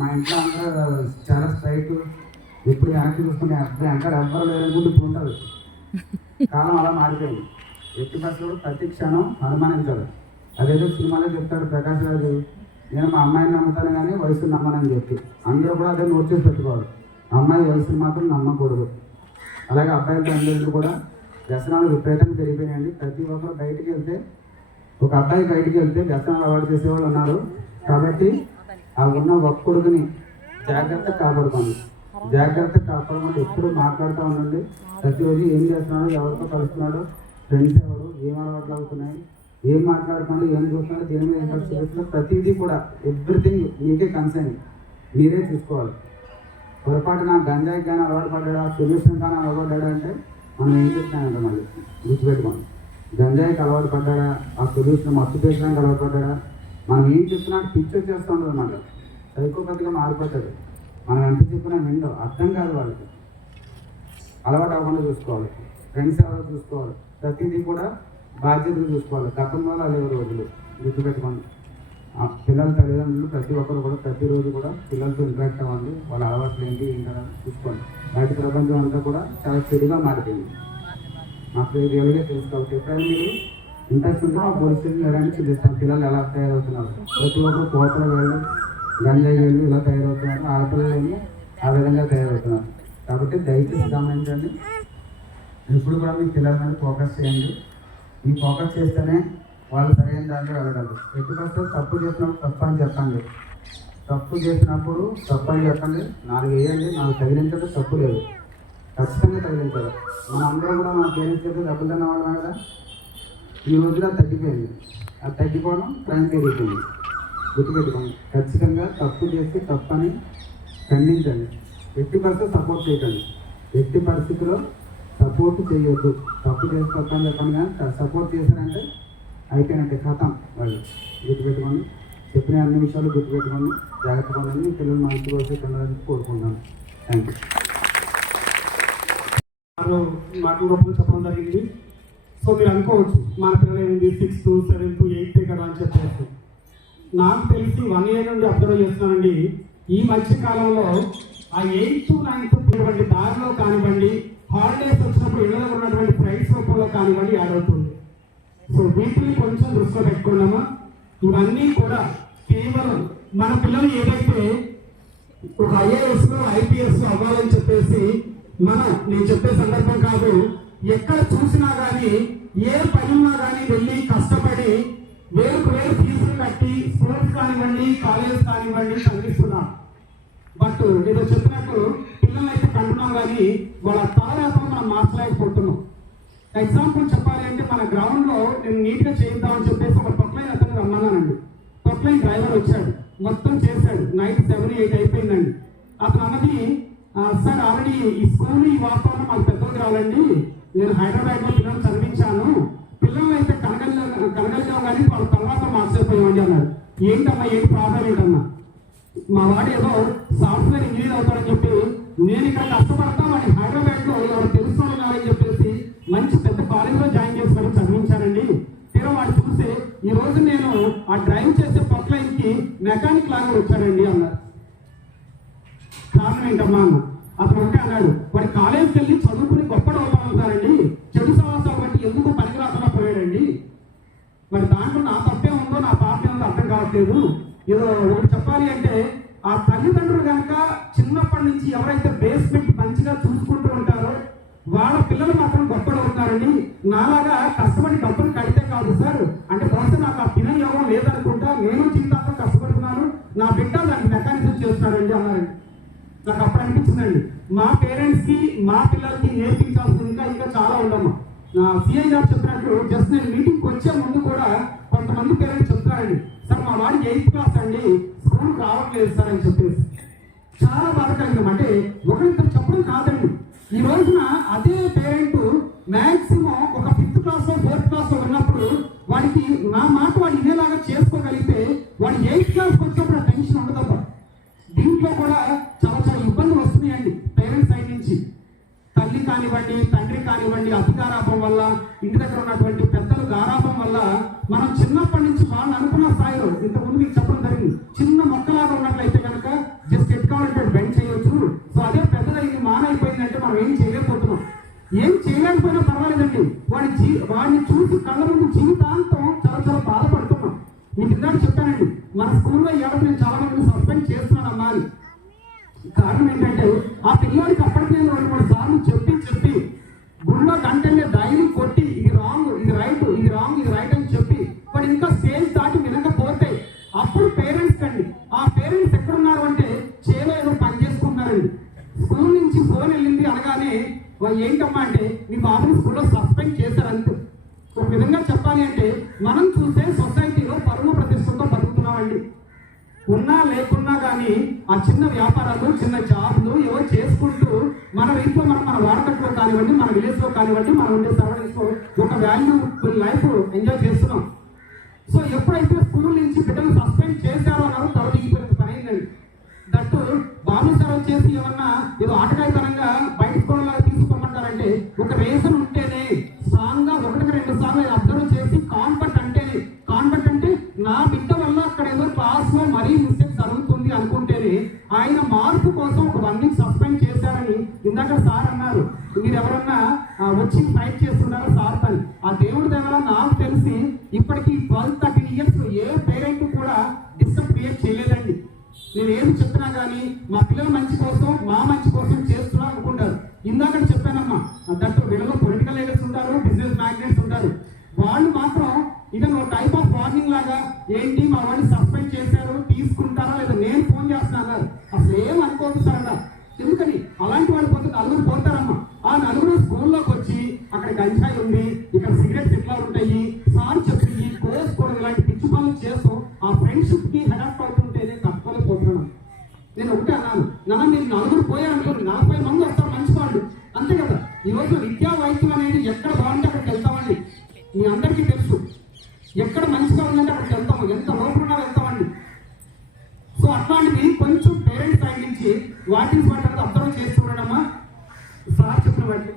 మా ఇంట్లో అందరూ చాలా స్ట్రైట్, ఎప్పుడు వెనక్కి చూసుకుని వెనకాల ఎవ్వరు లేదనుకుంటూ ఇప్పుడు ఉంటుంది. కాలం అలా మారిపోయింది. ఎట్టి పరిస్థితుల్లో ప్రతి క్షణం అనుమానించాలి. అదేదో సినిమాలో చెప్తాడు ప్రకాష్ రాజు, నేను మా అమ్మాయిని నమ్ముతాను కానీ వయసును నమ్మనని చెప్పి. అందరూ కూడా అదే నోట్ చేసి పెట్టుకోవాలి, అమ్మాయి వయసును మాత్రం నమ్మకూడదు. అలాగే అబ్బాయిల అందరికీ కూడా వ్యసనాలు విపరీతంగా పెరిగిపోయినాయండి. ప్రతి ఒక్కరు బయటికి వెళ్తే, ఒక అబ్బాయి బయటికి వెళ్తే వ్యసనాలు అవాయిడ్ చేసేవాళ్ళు ఉన్నారు. కాబట్టి ఆ ఉన్న ఒక్కడుగుని జాగ్రత్తగా కాపాడుకోండి. ఎప్పుడు మాట్లాడుతూ ఉండండి. ప్రతిరోజు ఏం చేస్తున్నాడు, ఎవరితో కలుస్తున్నాడు, ఫ్రెండ్స్ ఎవరు, ఏం అలవాట్లు అవుతున్నాయి, ఏం మాట్లాడుతున్నాడు, ఏం చూస్తున్నాడు, దేని మీద ఇంట్రెస్ట్ చూపిస్తున్నాడు, ప్రతిదీ కూడా ఎవ్రీథింగ్ మీకే కన్సర్న్, మీరే చూసుకోవాలి. పొరపాటున గంజాయి కానీ అలవాటు పడ్డా, సొల్యూషన్ కానీ అలవాటు పడ్డా అంటే మనం ఏం చెప్తానంట మళ్ళీ గుర్తుపెట్టుకోండి. గంజాయికి అలవాటు పడ్డా, ఆ సొల్యూషన్ మత్తు పేసడానికి అలవాటు పడ్డా, మనం ఏం చెప్తున్నా పిచ్చి వచ్చేస్తూ ఉంటుంది అన్నమాట. సైకోపతిగా మారిపోతాడు. మనం ఎంత చెప్పినా విండో అర్థం కాదు వాళ్ళకి. అలవాటు అవ్వకుండా చూసుకోవాలి, ఫ్రెండ్స్ ఎవరో చూసుకోవాలి, ప్రతిదీ కూడా బాధ్యతలు చూసుకోవాలి. గతంలో లేవు రోజులు. గుర్తుపెట్టుకోండి, పిల్లల తల్లిదండ్రులు ప్రతి ఒక్కరు కూడా ప్రతిరోజు కూడా పిల్లలతో ఇంటరాక్ట్ అవ్వండి. వాళ్ళ అలవాట్లు ఏంటి చూసుకోండి. బయట ప్రపంచం అంతా కూడా చాలా చెడుగా మారిపోయింది. మాకు రియల్గా తెలుసుకోవాలి. ఎప్పుడైనా మీరు ఇంట్రెస్ట్ ఉంటే మా పోలీస్ స్టేషన్ వెళ్ళడానికి చూపిస్తాను పిల్లలు ఎలా తయారవుతున్నారు. ప్రతి ఒక్కరు కోతలు వెళ్ళి, గంజాయి వెళ్ళి ఇలా తయారవుతున్నారు, ఆడపిల్లలు ఆ విధంగా తయారవుతున్నారు. కాబట్టి దయచేసి గమనించండి, ఎప్పుడు కూడా మీ పిల్లల మీద ఫోకస్ చేయండి. ఈ ఫోకస్ చేస్తేనే వాళ్ళు సరైన దాంట్లో వెళ్ళగలరు. ఎటువంటి తప్పు చేసినప్పుడు తప్పు అని చెప్పండి. తప్పు చేసినప్పుడు తప్పు అని చెప్పండి. 4 వేయండి, 4 తగిలించడం తప్పు లేదు, ఖచ్చితంగా తగిలించాలి. మనం అందరం కూడా మన పేరెంట్స్ చేస్తే డబ్బులు తిన్న వాళ్ళం కదా. ఈ రోజున తగ్గిపోయింది, అది తగ్గిపోవడం క్రైమ్ పెరిగిపోయింది. గుర్తుపెట్టుకోండి, ఖచ్చితంగా తప్పు చేసి తప్పని ఖండించండి. ఎట్టి పరిస్థితులు సపోర్ట్ చేయకండి. ఎట్టి పరిస్థితుల్లో సపోర్ట్ చేయొద్దు. తప్పు చేసి తప్పని చెప్పండి, కానీ సపోర్ట్ చేశారంటే అయిపోయినట్టే, కథం వాళ్ళు. గుర్తుపెట్టుకోండి, చెప్పిన అన్ని విషయాలు గుర్తుపెట్టుకోండి, జాగ్రత్తగా ఉండండి. పిల్లలు మంచి రోజు ఉండాలని కోరుకుంటున్నాను. Thank you. మాటల రూపంలో చెప్పడం జరిగింది. సో మీరు అనుకోవచ్చు మన పిల్లలు ఏంటి 6th, 7th, 8th కదా అని చెప్పేసి. నాకు తెలిసి 1 year నుండి అబ్జర్వ్ చేస్తున్నానండి. ఈ మధ్య కాలంలో ఆ 8th, 9th దారిలో కానివ్వండి, హాలిడేస్ వచ్చినప్పుడు ఇళ్ళలో ఉన్నటువంటి ఫ్రెండ్స్ రూపంలో కానివ్వండి యాడ్ అవుతుంది. సో వీటిని కొంచెం దృష్టిలో పెట్టుకున్నామా. ఇవన్నీ కూడా కేవలం మన పిల్లలు ఏదైతే ఒక IAS, IPS అవ్వాలని చెప్పేసి నేను చెప్పే సందర్భం కాదు. ఎక్కడ చూసినా కానీ, ఏ పని ఉన్నా కానీ వెళ్ళి కష్టపడి వేరు ఫీజులు కట్టి స్కూల్స్ కానివ్వండి, కాలేజ్ కానివ్వండి చదివిస్తున్నాం. బట్ ఏదో చెప్పినట్టు పిల్లల్ని అయితే కంటున్నాం కానీ వాళ్ళ తలరాతను మనం మార్చలేకపోతున్నాం. ఎగ్జాంపుల్ చెప్పాలి అంటే మన గ్రౌండ్ లో నేను నీట్గా చేయిద్దామని చెప్పేసి ఒక ప్రొక్లైన్ అతను రమ్మన్నానండి. ప్రొక్లైన్ డ్రైవర్ వచ్చాడు. మొత్తం చేశాడు. నైట్ 7-8 అయిపోయిందండి. అతను అన్నది సార్ ఆల్రెడీ ఈ స్కూల్ ఈ వాతావరణం మాకు పెద్దలకు రావాలండి, నేను హైదరాబాద్లో పిల్లలు చదివించాను, పిల్లలు అయితే కనగలిగాం కానీ వాళ్ళ తర్వాత మార్చేపోయామండి అన్నాడు. ఏంటమ్మా ఏంటి ప్రాబ్లం ఏంటన్నా? మా వాడు ఏదో సాఫ్ట్వేర్ ఇంజనీర్ అవుతాడని చెప్పి నేను ఇక్కడ కష్టపడతా వాడిని హైదరాబాద్లో ఎవరు తెలుసుకుని ఉన్నారని చెప్పేసి మంచి పెద్ద కాలేజీలో జాయిన్ చేసుకొని చదివించానండి. తీరా వాడు చూస్తే ఈ రోజు నేను ఆ డ్రైవ్ చేసే పట్లైన్కి మెకానిక్ లాగా వచ్చానండి అన్నారు. కారణం ఏంటమ్మా అన్న. అతను అంటే అన్నాడు, వాడి కాలేజీకి వెళ్ళి చదువుకుని గొప్పడు అవుతానంటారండి, చెడు సమాసాలు బట్టి ఎందుకు పనికి రాకుండా పోయాడండి. మరి దాంట్లో నా తప్పే ఉందో నా పాప ఉందో అర్థం కావట్లేదు. ఏదో ఒకటి చెప్పాలి అంటే ఆ తల్లిదండ్రులు కనుక చిన్నప్పటి నుంచి ఎవరైతే బేస్మెంట్ మంచిగా చూసుకుంటూ ఉంటారో వాళ్ళ పిల్లలు మాత్రం గొప్పలు అవుతారండి. నాలాగా కష్టపడి డబ్బులు కడితే కాదు సార్, అంటే బహుశా నాకు ఆ తిన యోగం లేదనుకుంటా, నేను జీవితాంతం కష్టపడుతున్నాను, నా బిడ్డ దానికి మెకానిజం చేస్తున్నారండి అన్నారండి. నాకు అప్పుడు అనిపించిందండి, మా పేరెంట్స్ కి మా పిల్లలకి నేర్పించాల్సింది ఇంకా చాలా ఉండమ్మా. సిఐ గారు చెప్పినట్టు జస్ట్ నేను మీటింగ్కి వచ్చే ముందు కూడా కొంతమంది పేరెంట్స్ చెప్తారండి, సార్ మా వాడికి 8th క్లాస్ అండి, స్కూల్కి రావట్లేదు సార్ అని చెప్పేసి. చాలా బాధకరంగా అంటే ఒకరిద్దరు చెప్పడం కాదండి. ఈ రోజున అదే పేరెంట్ మ్యాక్సిమం ఒక 5th క్లాస్ 4th క్లాస్ ఉన్నప్పుడు వాడికి నా మాట వాడు ఇదేలాగా చేసుకోగలిగితే వాడు 8th క్లాస్కి వచ్చినప్పుడు టెన్షన్ ఉండదబ్బా. దీంట్లో కూడా చాలా చాలా ఇబ్బందులు వస్తున్నాయండి పేరెంట్స్ సైడ్ నుంచి. తల్లి కానివ్వండి, తండ్రి కానివ్వండి, అధికారాపం వల్ల, ఇంటి దగ్గర ఉన్నటువంటి పెద్దలు గారాపం వల్ల మనం చిన్నప్పటి నుంచి వాళ్ళు అనుకున్న స్థాయిలో ఇంతకుముందు మీకు చెప్పడం జరిగింది, చిన్న మొక్కలాగా ఉన్నట్లయితే కనుక జస్ట్ ఎట్టుకోవాలంటే బెండ్ చేయొచ్చు. సో అదే పెద్దగా ఇది మానైపోయిందంటే మనం ఏం చేయలేకపోతున్నాం. ఏం చేయలేకపోయినా పర్వాలేదండి, వాడిని చూసి కళ్ళ ముందు జీవితాంతం చాలా చాలా బాధపడుతున్నాం. మీకు ఇందాక చెప్పానండి, మన స్కూల్లో ఎవరికి నేను చాలా మంది సస్పెండ్ చేస్తున్నాను అమ్మా అని. కారణం ఏంటంటే ఆ పిల్లలకి అప్పటికి నేను 2-3 సార్లు చెప్పి గుళ్ళో గంటనే డైరీ కొట్టి ఇది రాంగ్ ఇది రైట్ ఇది రాంగ్ ఇది రైట్ అని చెప్పి వాడు ఇంకా స్టేజ్ దాటి వినకపోతే అప్పుడు పేరెంట్స్ కండి, ఆ పేరెంట్స్ ఎక్కడున్నారు అంటే చేలో ఏదో పని చేసుకుంటున్నారండి. స్కూల్ నుంచి ఫోన్ వెళ్ళింది అనగానే ఏంటమ్మా అంటే మీ బాబుని స్కూల్లో సస్పెండ్ చేశారంతే. ఒక విధంగా చెప్పాలి అంటే మనం చూసే సొసైటీలో పరువు ప్రతిష్టతో బతుకుతున్నామండి. ఉన్నా లేకున్నా కానీ ఆ చిన్న వ్యాపారాలు చిన్న జాబ్లు ఏవో చేసుకుంటూ మన ఇంట్లో మన వాడకట్లో కానివ్వండి, మన విలేజ్ లో కానివ్వండి, మనం ఉండే సరౌండింగ్స్ లో ఒక వాల్యూ లైఫ్ ఎంజాయ్ చేస్తున్నాం. సో ఎప్పుడైతే స్కూల్ నుంచి బిడ్డలు సస్పెండ్ చేశారో అన్నారు తల దిగిపోయిన పని అయిందండి. దట్టు బాబు సార్ వచ్చేసి ఏమన్నా ఏదో ఆటకాయతనంగా బయట స్కూల్లో తీసుకోమంటారంటే ఒక రీజన్ ఉంటేనే స్ట్రాంగ్ గా 1-2 సార్లు అబ్జర్వ్ చేసి కాన్ఫర్ట్ అంటేనే, కాన్ఫర్ట్ అంటే నా బిడ్డ వల్ల అక్కడ ఏదో క్లాస్ లో మరీ మిస్టేక్ జరుగుతుంది అనుకుంటేనే ఆయన మార్పు కోసం ఒక 1 వీక్ సస్పెండ్ చేశారని ఇందాక సార్ అన్నారు. మీరు ఎవరన్నా వచ్చి ఫైట్ చేస్తున్నారో సార్ తని ఆ దేవుడి దగ్గర నాకు తెలిసి ఇప్పటికీ 12-13 ఇయర్స్ ఏ పేరెంట్ కూడా డిస్టర్బ్ క్రియేట్ చేయలేదండి. నేను ఏది చెప్పినా కానీ మా పిల్లల మంచి కోసం మా మంచి కోసం చేస్తున్నా అనుకుంటారు. ఇందాక చెప్పానమ్మా, దట్టు వీళ్ళలో పొలిటికల్ లీడర్స్ ఉంటారు, బిజినెస్ మ్యాగ్నెట్స్ ఉంటారు. వాళ్ళు మాత్రం ఇక ఒక టైప్ ఆఫ్ వార్నింగ్ లాగా ఏంటి మా వాడిని సస్పెండ్ చేశారు తీసుకుంటారా లేదా నేను ఫోన్ చేస్తున్నా అసలు ఏం అనుకోవద్దు సార్ అన్నారు. ఎందుకని అలాంటి వాళ్ళు పోతే 4 పోతారమ్మా. ఆ 4 స్కూల్లోకి వచ్చి అక్కడ గంజాయి ఉంది, ఇక్కడ సిగరెట్స్ ఎట్లా ఉంటాయి, సార్ చెప్పి కోసుకోవడం ఇలాంటి పిచ్చి పనులు చేస్తూ ఆ ఫ్రెండ్షిప్ కి హెడప్ అవుతుంటేనే తట్టుకోలేకపోతున్నాను. నేను ఒకటే అన్నాను, నాన్న మీరు 4 పోయారనుకోండి 40 మంది వస్తారు మంచి వాళ్ళు, అంతే కదా. ఈ రోజు విద్యా వైద్యం అనేది ఎక్కడ బాగుంటే అక్కడికి వెళ్తామండి. మీ అందరికీ తెలుసు, ఎక్కడ మంచిగా ఉందంటే అక్కడికి వెళ్తాము, ఎంత లోపల వెళ్తామండి. సో అట్లాంటివి కొంచెం పేరెంట్స్ సైడ్ నుంచి వాటిని అబ్జర్వ్ చేస్తూ ఉండడమ్మా. సార్ చెప్పిన వాటి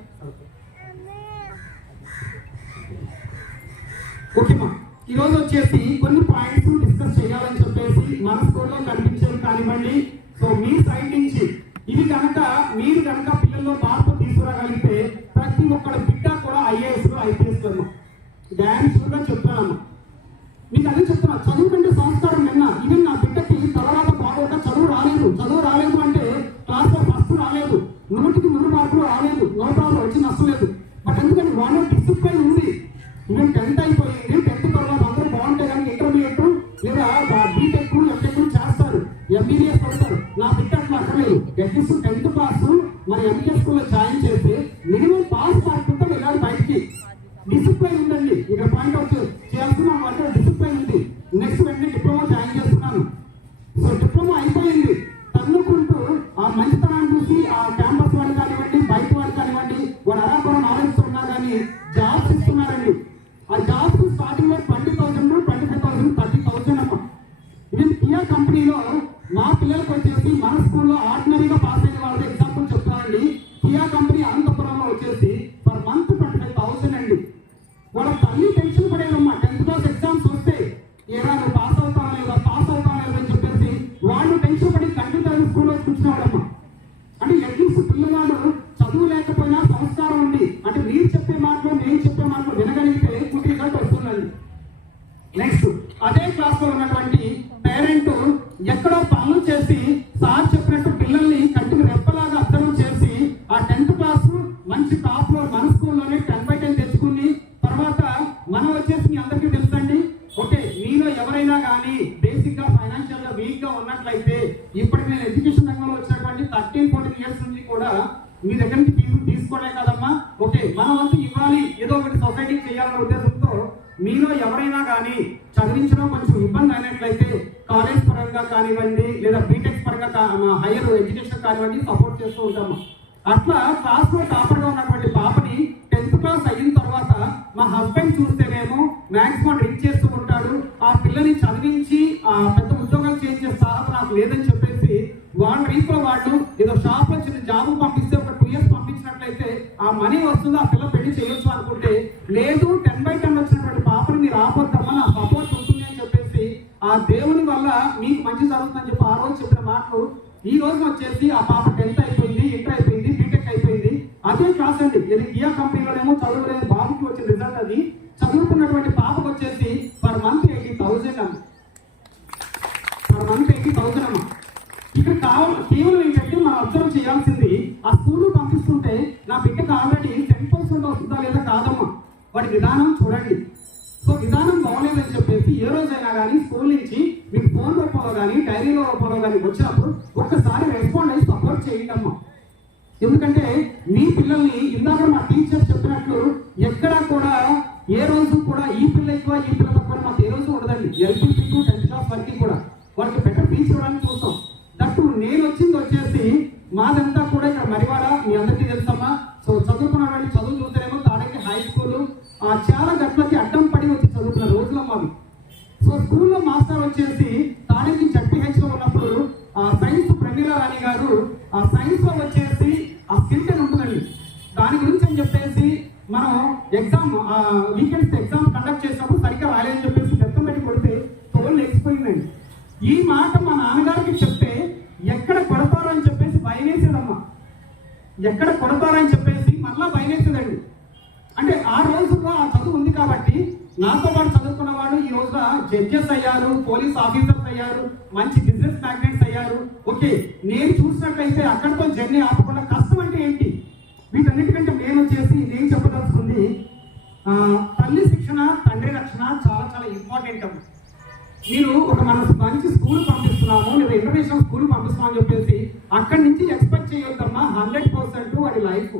ఓకేమా. ఈరోజు వచ్చేసి కొన్ని పాయింట్స్ డిస్కస్ చేయాలని చెప్పేసి మన స్కూల్లో కనిపించేది కానివ్వండి. సో మీ సైడ్ నుంచి ఇది కనుక మీరు కనుక పిల్లల్లో మార్పు తీసుకురాగలిగితే ప్రతి ఒక్కరి బిడ్డ కూడా IAS IPS డ్యాన్స్ కూడా చెప్తున్నాను మీకు. అదే చెప్తున్నా, చదువు కంటే సంస్కారం నిన్న ఈవెన్ నా బిడ్డకి తలరాత బాగోక చదువు రాలేదు అంటే క్లాస్ లో ఫస్ట్ రాలేదు, 100కి 100 మార్కులు రాలేదు, 100 వచ్చి నష్టం లేదు. బట్ ఎందుకని వాళ్ళ డిసిప్లైన్ ఉంది. ఈవెన్ 10th అయిపోయింది, 10th తర్వాత అందరూ బాగుంటే కానీ ఇంటర్మీడియట్ లేదా బీటెక్ ఎంటెక్ చేస్తారు, MBBS పడతారు. నా బిడ్డ అట్లా అక్కర్లేదు, అట్లీస్ట్ 10th క్లాస్ మరి MBS స్కూల్లో జాయిన్ చేస్తే మినిమం పాస్ మార్కులతో వెళ్ళాలి బయటికి. డిసిప్లైన్ ఉందండి, ఇక్కడ పాయింట్ అవుట్ చేయాల్సిన అంటే డిసిప్లైన్ ఉంది. నెక్స్ట్ వెంటనే డిప్లొమా జాయిన్ చేస్తున్నాను. సో జాబ్స్ ఇస్తున్నారండి. ఆ జాబ్స్ స్టార్టింగ్ లో 20,000, 25,000, 30,000 అమ్మ. ఇది కియా కంపెనీలో మా పిల్లలకు వచ్చేసి మన స్కూల్లో ఆర్డినరీగా పాస్ అయిన వాళ్ళకి ఎగ్జాంపుల్ చెప్తానండి. కియా కంపెనీ అనంతపురంలో వచ్చేసి పర్ మంత్ 25,000 అండి. వాళ్ళ తల్లి టెన్షన్ పడేదమ్మా. 10th క్లాస్ ఎగ్జామ్స్ వస్తే ఏడా నువ్వు పాస్ అవుతావా లేదా అని చెప్పేసి వాళ్ళు టెన్షన్ పడి కంటిన్యూ స్కూల్లో కూర్చునేవాడమ్మా. అంటే అట్లీస్ట్ పిల్లవాడు చదువు లేకపోయినా సంస్కారం ఉంది అంటే మీరు చెప్పే మాటలు నేను చెప్పే మాటలు వినగలిగితే గుడ్ రిజల్ట్ వస్తుందండి. నెక్స్ట్ అదే క్లాస్ లో ఉన్నటువంటి పేరెంట్ ఎక్కడో పనులు చేసి సార్ చెప్పినట్టు పిల్లల్ని కంటికి రెప్పలాగా అర్థం చేసి ఆ 10th క్లాస్ మంచి టాప్ లో మన స్కూల్లోనే 10/10 తెచ్చుకుని తర్వాత మనం వచ్చేసి మీ అందరికీ తెలుసండి. ఓకే, మీలో ఎవరైనా కానీ బేసిక్ గా ఫైనాన్షియల్ గా వీక్ గా ఉన్నట్లయితే ఇప్పటికి నేను ఎడ్యుకేషన్ రంగంలో వచ్చినటువంటి 13-14 ఇయర్స్ నుంచి కూడా మీ దగ్గర నుంచి తీసుకోవడమే కదమ్మా. ఓకే, మనం అంతా ఇవ్వాలి, ఏదో ఒకటి సొసైటీకి చేయాలనే ఉద్దేశంతో మీలో ఎవరైనా కానీ చదివించడం కొంచెం ఇబ్బంది అయినట్లయితే కాలేజ్ పరంగా కానివ్వండి లేదా బీటెక్ పరంగా హైయర్ ఎడ్యుకేషన్ కానివ్వండి సపోర్ట్ చేస్తూ ఉంటాము. అట్లా క్లాస్ లో టాపర్ గా ఉన్నటువంటి పాపని 10th క్లాస్ అయిన తర్వాత మా హస్బెండ్ చూస్తేనేమో మాక్సిమం డ్రింక్ చేస్తూ ఉంటాడు. ఆ పిల్లని చదివించి పెద్ద ఉద్యోగాలు చేయించే స్థానం నాకు లేదని చెప్పేసి వాళ్ళ రీతిలో వాళ్ళు ఏదో షాప్ లో చిన్న జాబ్ పంపిస్తే ఒక 2 years పంపించినట్లయితే ఆ మనీ వస్తుందో ఆ పిల్ల పెళ్లి చేయొచ్చు అనుకుంటే లేదు 10/10 వచ్చినటువంటి పాపని మీరు ఆపొద్దమ్మా నా సపోర్ట్ ఉంటుంది అని చెప్పేసి ఆ దేవుని వల్ల మీకు మంచి జరుగుతుందని చెప్పి ఆ రోజు చెప్పిన మాటలు ఈ రోజు వచ్చేసి ఆ పాప 10th అయిపోయింది, ఇంటర్ అయిపోయింది, బీటెక్ అయిపోయింది. అదే క్లాస్ అండి. ఇది కియా కంపెనీలోనేమో చదువులేదు బాబుకి వచ్చిన రిజల్ట్ అది. చదువుకున్నటువంటి పాపకు వచ్చేసి పర్ మంత్ 80,000 అమ్మ. పర్ మంత్ 80,000 అమ్మ. ఇక్కడ కేవలం ఏంటంటే మనం అబ్జర్వ్ చేయాల్సింది ఆ స్కూల్ పంపిస్తుంటే నా బిడ్డకు ఆల్రెడీ 10% వస్తుందా లేదా కాదమ్మా. వాడి విధానం చూడండి. సో విధానం బాగోలేదని చెప్పేసి ఏ రోజైనా కానీ స్కూల్ నుంచి మీకు ఫోన్ రూపంలో కానీ డైరీలో రూపంలో కానీ వచ్చినప్పుడు ఒక్కసారి రెస్పాండ్ అయ్యి సపోర్ట్ చేయండి అమ్మా. ఎందుకంటే మీ పిల్లల్ని ఇందాక మా టీచర్ చెప్పినట్లు ఎక్కడా కూడా ఏ రోజు కూడా ఈ పిల్ల ఎక్కువ ఈ పిల్ల తక్కువ మాకు ఏ రోజు ఉండదండి. LPP to 10th క్లాస్ వరకు కూడా వాళ్ళకి బెటర్ ఫీజు ఇవ్వడానికి చూస్తాం. దట్టు నేను వచ్చేసి మాదంతా కూడా ఇక్కడ మరివాడ మీ అందరికీ తెలుసమ్మా. సో చదువుకున్నటువంటి చదువు చూస్తేనేమో తాడకి హై స్కూల్ చాలా గట్లకి అడ్డం పడి వచ్చి చదువుకున్న రోజులు మావి. సో స్కూల్లో మాస్టర్ వచ్చేసి తాడకి ZPH లో ఉన్నప్పుడు సైన్స్ ప్రమీల రాణి గారు ఆ సైన్స్ లో వచ్చేసి ఆ స్కిల్ అని ఉంటుందండి. దాని గురించి అని చెప్పేసి మనం ఎగ్జామ్ వీకెండ్స్ ఎగ్జామ్ కండక్ట్ చేసినప్పుడు సరిగ్గా రాలేదని చెప్పేసి బెత్తం పెట్టి కొడితే తోలు ఎక్కిపోయిందండి. ఈ మాట మా నాన్నగారికి చెప్తే ఎక్కడ కొడతారో అని చెప్పేసి భయం వేసేదమ్మా. ఎక్కడ కొడతారో అని చెప్పేసి మళ్ళా భయం వేసేదండి. అంటే ఆ రోజుల్లో ఆ చదువు ఉంది కాబట్టి నాతో పాటు చదువుకున్న వాడు ఈ రోజున జడ్జెస్ అయ్యారు, పోలీస్ ఆఫీసర్స్ అయ్యారు, మంచి బిజినెస్ మ్యాగ్నెట్స్ అయ్యారు. ఓకే, నేను చూసినట్లయితే అక్కడితో జర్నీ ఆపకుండా కష్టం అంటే ఏంటి వీటన్నిటికంటే నేను చెప్పదలుచుకుంది తల్లి శిక్షణ తండ్రి రక్షణ చాలా చాలా ఇంపార్టెంట్ అమ్మ. మీరు ఒక మన మంచి స్కూల్ పంపిస్తున్నాము లేదా ఇంటర్నేషనల్ స్కూల్ పంపిస్తున్నాం అని చెప్పేసి అక్కడి నుంచి ఎక్స్పెక్ట్ చేయొద్దమ్మా 100% వాడి లైఫ్.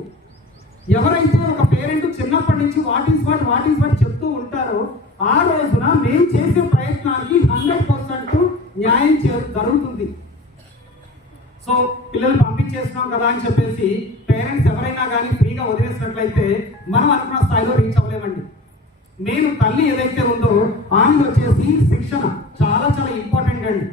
ఎవరైతే ఒక పేరెంట్ చిన్నప్పటి నుంచి వాట్ ఈస్ వాట్ చెప్తూ ఉంటారో ఆ రోజున మేము చేసే ప్రయత్నానికి 100% న్యాయం జరుగుతుంది. సో పిల్లలు పంపించేస్తున్నాం కదా అని చెప్పేసి పేరెంట్స్ ఎవరైనా కానీ ఫ్రీగా వదిలేసినట్లయితే మనం అనుకున్న స్థాయిలో రీచ్ అవ్వలేమండి. నేను తల్లి ఏదైతే ఉందో ఆమె వచ్చేసి శిక్షణ చాలా చాలా ఇంపార్టెంట్ అండి.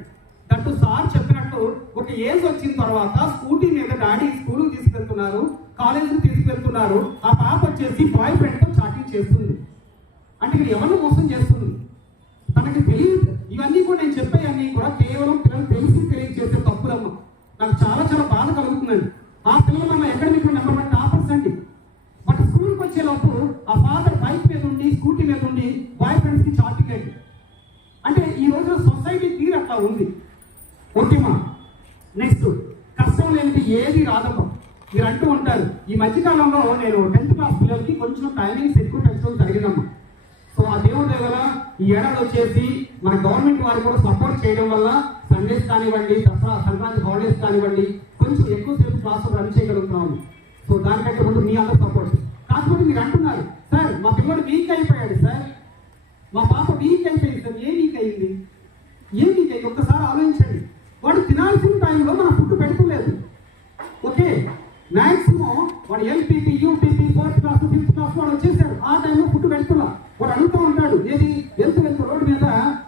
దట్టు సార్ చెప్పినట్టు ఒక ఏజ్ వచ్చిన తర్వాత స్కూటీ మీద డాడీ స్కూల్కి తీసుకెళ్తున్నారు, కాలేజీకి తీసుకెళ్తున్నారు. ఆ పాప వచ్చేసి బాయ్ ఫ్రెండ్తో చాటింగ్ చేస్తుంది. అంటే ఇక్కడ ఎవరిని మోసం చేస్తుంది తనకి తెలియదు. ఇవన్నీ కూడా నేను చెప్పేవన్నీ కూడా కేవలం పిల్లలు తెలియజేసే తప్పులమ్మ. నాకు చాలా చాలా బాధ కలుగుతుందండి. ఆ పిల్లలు మన అకాడమిక్ నెంబర్ 1 టాపర్స్ అండి. బట్ స్కూల్కి వచ్చేలోపు ఆ ఫాదర్ బైక్ మీద ఉండి స్కూటీ మీద ఉండి బాయ్ ఫ్రెండ్స్కి చాటింగ్ అండి. అంటే ఈ రోజున సొసైటీ తీరు అట్లా ఉంది. ఓకేమా? నెక్స్ట్ కష్టం లేనిది ఏది రాదమ్మా. మీరు అంటూ ఉంటారు. ఈ మధ్యకాలంలో నేను 10th క్లాస్ పిల్లలకి కొంచెం టైమింగ్స్ ఎక్కువ పెంచడం జరిగిందమ్మా. సో ఆ దేవుడి దగ్గర ఈ ఏడాది వచ్చేసి మన గవర్నమెంట్ వారు కూడా సపోర్ట్ చేయడం వల్ల సండేస్ కానివ్వండి, దసరా సంక్రాంతి హాలిడేస్ కానివ్వండి కొంచెం ఎక్కువసేపు క్లాసులు రన్ చేయగలుగుతున్నాము. సో దానికంటే ముందు మీ అందరూ సపోర్ట్. కాకపోతే మీరు అంటున్నారు సార్ మా పిల్లడు వీక్ అయిపోయాడు సార్, మా పాప వీక్ అయిపోయింది సార్. ఏం వీక్ అయింది? ఒక్కసారి ఆలోచించండి. వాడు తినాల్సిన టైంలో మన ఫుడ్ పెడుతులేదు. ఓకే, మ్యాక్సిమం వాడు LPP, UPP 4th class 5th class వాడు వచ్చేసారు. ఆ టైంలో ఫుడ్ పెడుతున్నా వాడు అడుగుతూ ఉంటాడు, ఏది వెళ్తూ రోడ్డు మీద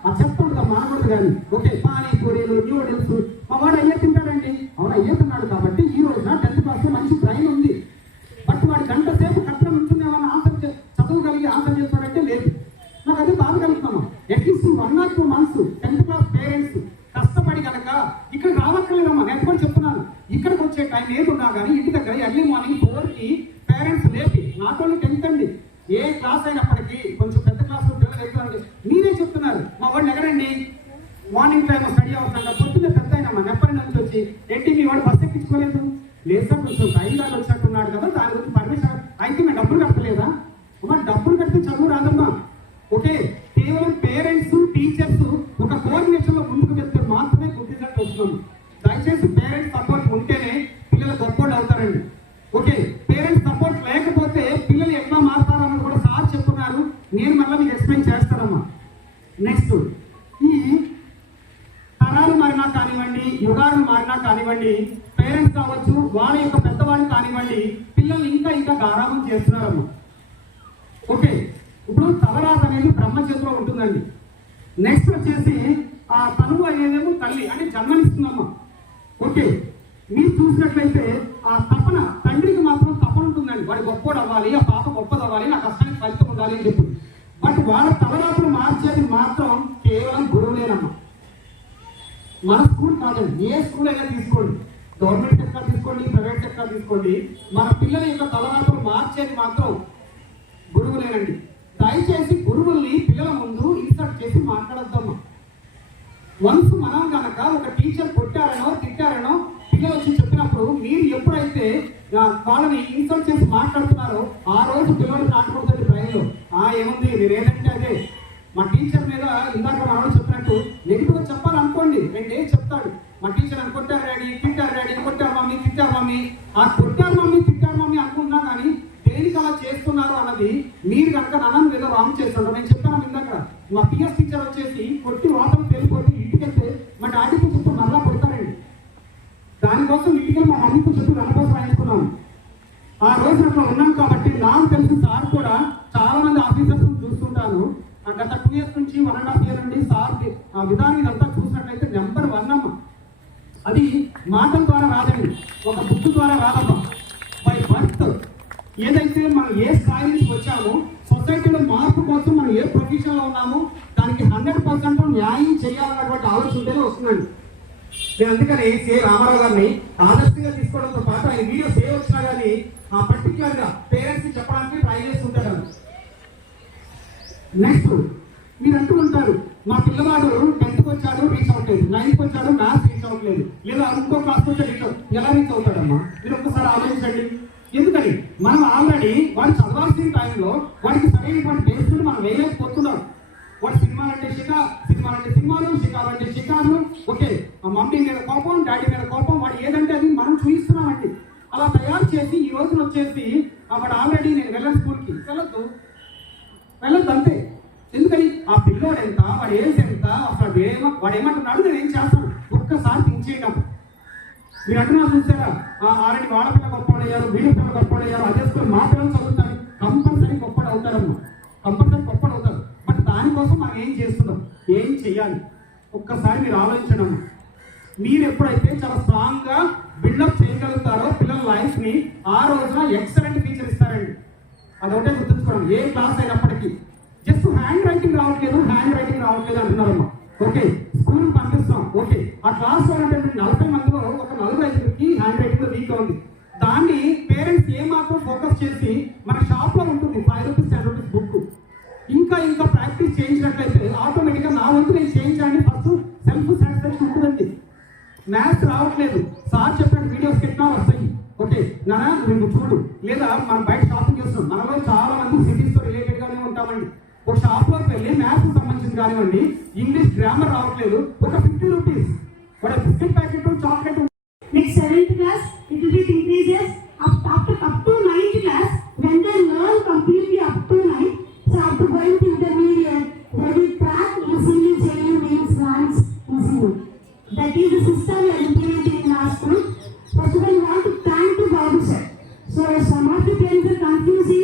ఆ చెత్త ఉంటుంది మానకూడదు కానీ, ఓకే పానీపూరీలు న్యూడిల్స్ మా వాడు అయ్యే తింటాడండి. అవును అయ్యే తిన్నాడు కాబట్టి ఈ రోజున 10th క్లాస్ మంచి బ్రెయిన్ ఉంది. బట్ వాడు గంట సేపు కట్టడం ఉంటుంది, ఏమన్నా ఆన్సర్ చదవగలిగి ఆన్సర్ చేస్తాడంటే లేదు. నాకు అదే బాధ కలుగుతాము. At least 1 or 2 months 10th class parents కష్టపడి కనుక ఇక్కడ రావక్కర్లేదమ్మా. నేను ఎప్పుడు చెప్తున్నాను, ఇక్కడికి వచ్చే టైం ఏదున్నా కానీ ఇంటి దగ్గర ఎర్లీ మార్నింగ్ 4కి పేరెంట్స్ లేపి, నాట్ ఓన్లీ 10th అండి, ఏ క్లాస్ అయినప్పటికీ కొంచెం పెద్ద క్లాస్లో పిల్లలు ఎక్కువ మీరే చెప్తున్నారు. మా వాడిని ఎగరండి మార్నింగ్ టైం స్టడీ అవసరంగా పొద్దున్న పెద్ద అయినమ్మా నెప్పటి నుంచి వచ్చి ఏంటి మీ వాడు బస్ ఎక్కించుకోలేదు, లేదు సార్ కొంచెం టైం దాకా వచ్చినట్టున్నాడు కదా దాని గురించి పర్మిషన్ అయితే మేము డబ్బులు కట్టలేదా. అమ్మా డబ్బులు కడితే చదువు రాదమ్మా. ఓకే కేవలం పేరెంట్స్ టీచర్స్ ఒక కోఆర్డినేషన్ లో ముందుకు వెళ్తే మాత్రమే గుడ్ రిజల్ట్ వస్తుంది. దయచేసి పేరెంట్స్ సపోర్ట్ ఉంటేనే పిల్లలు గొప్పలు అవుతారండి. ఓకే పేరెంట్స్ సపోర్ట్ లేకపోతే పిల్లలు ఎట్లా మారుతారని కూడా సార్ చెప్తున్నారు, నేను మళ్ళీ మీకు ఎక్స్ప్లెయిన్ చేస్తానమ్మా. నెక్స్ట్ ఈ తరాలు మారినా కానివ్వండి, యుగాలు మారినా కానివ్వండి, పేరెంట్స్ కావచ్చు వాళ్ళ యొక్క పెద్దవాళ్ళు కానివ్వండి, పిల్లల్ని ఇంకా గారాబం చేస్తున్నారమ్మా. ఓకే ఇప్పుడు తలరాత అనేది బ్రహ్మ చేతిలో ఉంటుందండి. నెక్స్ట్ వచ్చేసి ఆ తనువు అనేదేమో తల్లి అంటే జన్మనిస్తుందమ్మా. ఓకే మీరు చూసినట్లయితే ఆ తపన తండ్రికి మాత్రం తపన ఉంటుందండి, వాడు గొప్పోడు అవ్వాలి, ఆ పాప గొప్పది అవ్వాలి, నా కష్టానికి ఫలితం ఉండాలి అని చెప్పి. బట్ వాళ్ళ తలరాతలు మార్చేది మాత్రం కేవలం గురువులేనమ్మా. మన స్కూల్ కాదండి, ఏ స్కూల్ అయినా తీసుకోండి, గవర్నమెంట్ సెక్టర్ తీసుకోండి, ప్రైవేట్ సెక్టర్ తీసుకోండి, మన పిల్లల యొక్క తలరాతలు మార్చేది మాత్రం గురువులేనండి. దయచేసి గురువుల్ని పిల్లల ముందు ఇన్సర్ట్ చేసి మాట్లాడద్దామా. వన్స్ మనం కనుక ఒక టీచర్ కొట్టారనో తిట్టారనో పిల్లలు వచ్చి చెప్పినప్పుడు మీరు ఎప్పుడైతే వాళ్ళని ఇన్సర్ట్ చేసి మాట్లాడుతున్నారో ఆ రోజు పిల్లలు నాటుకుంటుంది బ్రెయిన్లో, ఏముంది నేనేదంటే అదే. మా టీచర్ మీద ఇందాక మనవాడు చెప్పినట్టు నెగిటివ్గా చెప్పాలనుకోండి, రెండే చెప్తాడు. మా టీచర్ అని కొట్టారు డాడీ, తిట్టారు డాడీ, కొట్టారు మమ్మీ, తిట్టారు మమ్మీ. ఆ కొట్టారు మమ్మీ తిట్టారు మమ్మీ అనుకుంటున్నా కానీ దేనికి అలా చేస్తున్నారు అన్నది మీరు కనుక నన్ను ఏదో రాంగ్ చేస్తుంటారు. నేను చెప్పాను ఇందాక మా పిఎస్ టీచర్ వచ్చేసి కొట్టి వాతలు తెలిపోతే ఇంటికి వెళ్తే మా డాడీకి చుట్టూ మరలా కొడతారండి. దానికోసం ఇంటికి మా మమ్మీకి చుట్టూ దానికోసం రాయించుకున్నాను. ఆ రోజు అట్లా ఉన్నాం కాబట్టి నాకు తెలిసిన సార్ కూడా చాలా మంది ఆఫీసర్స్ చూస్తుంటాను. గత 2 years నుంచి 1.5 years నుండి సార్ ఆ విధానం ఇదంతా చూసినట్లయితే నెంబర్ 1 అమ్మ. అది మాటల ద్వారా రాదండి, ఒక బుక్ ద్వారా రాదమ్మా. బై బర్త్ ఏదైతే మనం ఏ స్థాయి నుంచి వచ్చామో సొసైటీలో మార్పు కోసం మనం ఏ ప్రొఫెషన్లో ఉన్నామో దానికి 100% న్యాయం చేయాలన్నటువంటి ఆలోచన ఉంటేనే వస్తుందండి. నేను అందుకని కే రామారావు గారిని ఆదర్శంగా తీసుకోవడంతో పాటు ఆయన వీడియోస్ ఏ వచ్చినా కానీ ఆ పర్టికులర్గా పేరెంట్స్కి చెప్పడానికి ట్రై చేస్తుంటారు. నెక్స్ట్ మీరు అంటూ ఉంటారు మా పిల్లవాడు 10th వచ్చాడు రీచ్ అవ్వట్లేదు, 9th వచ్చాడు మ్యాథ్స్ రీచ్ అవ్వట్లేదు, లేదా ఇంకో క్లాస్ వచ్చి ఎలా రీచ్ అవుతాడమ్మా. మీరు ఒక్కసారి ఆలోచించండి. ఎందుకని మనం ఆల్రెడీ వాడు చదవాల్సిన టైంలో వాడికి సరైనటువంటి బేస్ మనం వేయలేకపోతున్నాం. వాడు సినిమాలంటే సినిమాలు, షికారులంటే షికారులు. ఓకే మమ్మీ మీద కోపం, డాడీ మీద కోపం, వాడు ఏదంటే అది మనం చూపిస్తున్నామండి. అలా తయారు చేసి ఈ రోజున వచ్చేసి వాడు ఆల్రెడీ నేను వెళ్ళను స్కూల్కి వెళ్ళొద్దు అంతే. ఎందుకని ఆ పిల్లోడు ఎంత, వాడు ఏజ్ ఎంత, అసలు వాడు ఏమంటున్నాడు నేను ఏం చేస్తాను ఒక్కసారి థింక్ చేయడం. మీరు అంటున్నారు చూసారా ఆల్రెడీ వాళ్ళ పిల్ల గొప్పడయ్యారు, వీళ్ళ పిల్ల గొప్పడయ్యారు, అదే స్కూల్ మా పిల్లలు చదువుతారు, కంపల్సరీ గొప్పడు అవుతారమ్మా, కంపల్సరీ గొప్పడు అవుతారు. బట్ దానికోసం మనం ఏం చేస్తున్నాం, ఏం చెయ్యాలి ఒక్కసారి మీరు ఆలోచించడం. మీరు ఎప్పుడైతే చాలా స్ట్రాంగ్గా బిల్డప్ చేయగలుగుతారో పిల్లల లైఫ్ని ఆ రోజున ఎక్సలెంట్ టీచర్ ఇస్తారండి. అదొకటే గుర్తుంచుకోవడం. ఏ క్లాస్ అయినప్పటికీ జస్ట్ హ్యాండ్ రైటింగ్ రావట్లేదు అంటున్నారమ్మా. ఓకే స్కూల్కి పంపిస్తాం, ఓకే ఆ క్లాస్లో ఉన్నటువంటి 40 మందిలో ఒక 45కి హ్యాండ్ రైటింగ్ వీక్ ఉంది. దాన్ని పేరెంట్స్ ఏమాత్రం ఫోకస్ చేసి మన షాప్లో ఉంటుంది 5 రూపీస్ 10 రూపీస్ బుక్ ఇంకా ప్రాక్టీస్ చేయించినట్లయితే ఆటోమేటిక్గా నా వంతు నేను చేయించండి ఫస్ట్ సెల్ఫ్ సాటిస్ఫాక్షన్ ఉంటుందండి. మ్యాథ్స్ రావట్లేదు సార్ చెప్పినట్టు వీడియోస్ పెట్టినా వస్తాయి. ఓకే నానా నువ్వు చూడు, లేదా మనం బయట షాపింగ్ చేస్తున్నాం, మనలో చాలా మంది సిటీస్తో రిలేటెడ్గానే ఉంటామండి. ఒక షాప్లోకి వెళ్ళి మ్యాథ్స్ సంబంధించి కానివ్వండి ఇంగ్లీష్ గ్రామర్ రావట్లేదు, ఒక 50 రూపీస్ ఒక biscuit packet chocolate. Next 7th class, it will be increases up to 9th class. When they learn completely up to 9, so after going to intermediate, they will track easily JU names ranks easily. That is the system we are implementing in our school. First of all, we want to thank the Babu sir. So some of the parents are confusing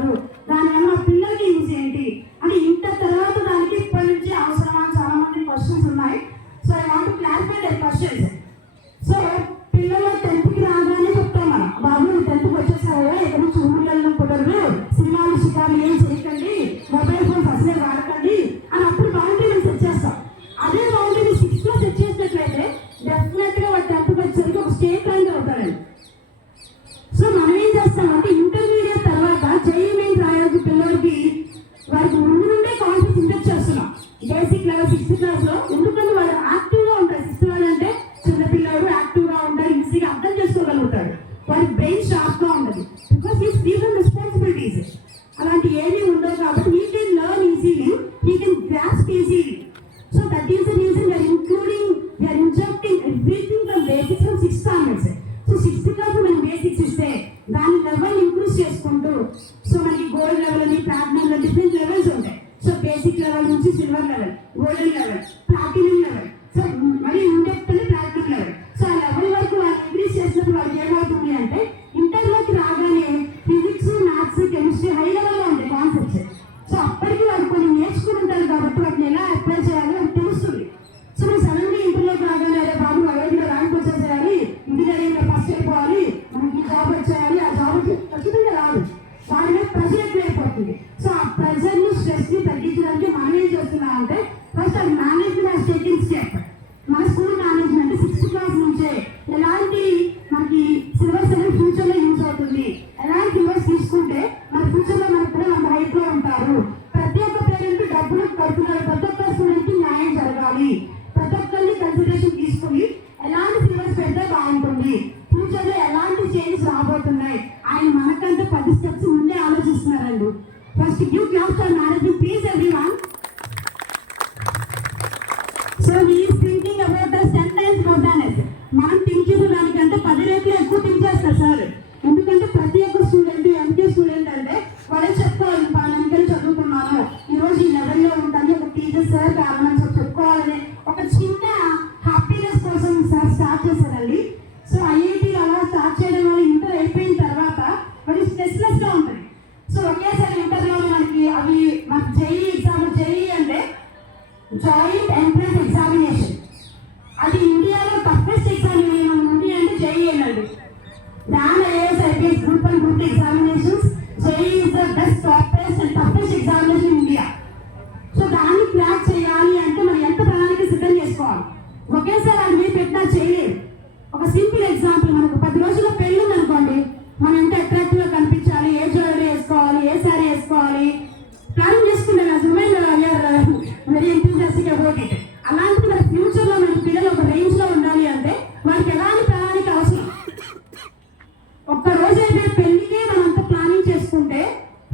చేస్తున్నారు, దానివల్ల మా పిల్లలకి use ఏంటి అని inter తర్వాత దానికి ఇప్పటి నుంచి అవసరమా చాలా మంది క్వశ్చన్స్ ఉన్నాయి. So I want to clarify that questions. So పిల్లలు 10th రాగానే చెప్తాం మనం, బాబు 10th వచ్చేసావు, ఎక్కడి నుంచి ఊళ్ళల్లో కుదరదు, సినిమాలు షికార్లు ఏం చేయకండి, మొబైల్ ఫోన్స్ అసలే వాడకండి అని అప్పుడు బౌండరీ సెట్ చేస్తాం. అదే బౌండరీ 6th లో సెట్ చేసినట్లయితే డెఫినెట్ గా వాడు 10th వచ్చేసరికి ఒక స్టేట్ ర్యాంక్ అవుతాడండి. సో మనం ఏం చేస్తామంటే ఇంటర్మీడియట్ తర్వాత జేఈ మెయిన్ రాయాల్సిన పిల్లలకి వారికి ముందు నుండే కాన్ఫిడెన్స్ ఇంజెక్ట్ చేస్తున్నాం బేసిక్ లెవెల్ 6th క్లాస్ లో. ఎందుకంటే వాళ్ళు యాక్టివ్ గా ఉంటారు. 6th వాళ్ళు అంటే చిన్నపిల్లలు యాక్టివ్ గా ఉంటారు, ఈజీగా అర్థం చేసుకోగలుగుతాడు, వారి బ్రెయిన్ షార్ప్ గా ఉంటుంది. Because he free from responsibilities అలాంటి ఏమీ ఉండవు కాబట్టి he can learn easily, he can grasp easily. So that is the reason we are including, we are injecting everything from basics from 6th onwards. So 6th class మనం basics ఇస్తే దాని level increase చేసుకుంటూ, so మనకి gold level అని platinum different levels ఉంటాయి. So basic level నుంచి silver level, golden level, platinum level, so మరి in depth platinum level. So ఆ లెవెల్ వరకు వాళ్ళు ఇంక్రీజ్ చేసినప్పుడు వాళ్ళకి ఏమవుతుంది అంటే ఇంటర్లోకి రాగానే ఫిజిక్స్, మ్యాథ్స్, కెమిస్ట్రీ హై లెవెల్లో ఉంటాయి కాన్సెప్ట్స్. సో అప్పటికి వాళ్ళు కొన్ని నేర్చుకుని ఉంటారు కాబట్టి వాటిని ఎలా అప్లై చేయాలో వాళ్ళకి తెలుస్తుంది. సో మీరు సడన్గా ఇంటర్లోకి రాగానే అరే బాబు ఐఐటీలో ర్యాంక్ వచ్చేసేయాలి, ఇంజనీరింగ్లో ఫస్ట్ అయిపోవాలి, మనకి జాబ్ వచ్చేయాలి, ఆ జాబ్ ఖచ్చితంగా రాదు, వాడి మీద ప్రెషర్ ఎక్కువైపోతుంది. సో ఆ ప్రెషర్ని, స్ట్రెస్ని తగ్గించడానికి మనం ఏం చేస్తున్నాం అంటే ఫస్ట్ అది మేనేజ్మెంట్ టేకింగ్ స్టెప్. మన స్కూల్ మేనేజ్మెంట్ 6th క్లాస్ నుంచే ఎలాంటి మనకి సిలబస్ అనేది ఫ్యూచర్లో యూజ్ అవుతుంది, ఎలాంటి సిలబస్ తీసుకుంటే మన ఫ్యూచర్లో మన పిల్లలు అంత హైట్లో ఉంటారు, ప్రతి ఒక్క పేరెంట్ డబ్బులు కడుతున్నారు, ప్రతి ఒక్క స్టూడెంట్కి న్యాయం జరగాలి, ప్రతి ఒక్కరిని కన్సిడరేషన్ తీసుకుని ఎలాంటి సిలబస్ పెడితే బాగుంటుంది, ఫ్యూచర్లో ఎలాంటి చేంజ్ రాబోతున్నాయి ఆయన మనకంటే 10 steps ముందే ఆలోచిస్తున్నారండి. First give class for management please everyone. So he is thinking about us 10 times more than us. మనం థింక్ చేసే దానికంటే 10 రెట్లు ఎక్కువ థింక్ చేస్తారు సార్. ఎందుకంటే ప్రతి ఒక్క స్టూడెంట్, ఎంకే స్టూడెంట్ అంటే వాళ్ళే చెప్పుకోవాలి, పలానాకెళ్ళి చదువుకున్నాను, ఈరోజు ఈ లెవెల్లో ఉంటాను, ఒక టీచర్ సార్ కారణం చెప్పుకోవాలని ఒక చిన్న హ్యాపీనెస్ కోసం సార్ స్టార్ట్ చేశారండి. సో ఐఐటీ అలా స్టార్ట్ చేయడం వల్ల ఇంటర్ అయిపోయిన తర్వాత మరి స్ట్రెస్లెస్గా ఉంటుంది. సో ఒకేసారి ఇంటర్లో మనకి అవి మనకి జేఈ ఎగ్జామ్, జేఈ అంటే జాయింట్ ఎంట్రన్స్ ఎగ్జామినేషన్, అది ఇండియాలో టఫెస్ట్ ఎగ్జామినేషన్ ఉంది అంటే జేఈ అండి. దాని IAS, IPS, group 1, group 2 examinations JEE is the best, toppest and toughest examination in India. So దాన్ని క్రాక్ చేయాలి అంటే మనం ఎంత ప్రణాళిక సిద్ధం చేసుకోవాలి. ఒకేసారి అది మీరు పెట్టినా చేయలేదు. ఒక సింపుల్ ఎగ్జాంపుల్, మనకు 10 రోజుల్లో పెళ్ళి ఉందనుకోండి, మనం ఎంత అట్రాక్టివ్గా కనిపించాలి, ఏ జ్యువెలరీ వేసుకోవాలి, ఏ శారీ వేసుకోవాలి ప్లాన్ చేసుకుంటాం. Very enthusiastic about it. అలాంటిది మన ఫ్యూచర్లో మన పిల్లలు ఒక రేంజ్లో ఉండాలి అంటే వారికి ఎలాంటి ప్రణాళిక అవసరం. ఒక్క రోజు అయితే పెళ్లికే మనం అంత ప్లానింగ్ చేసుకుంటే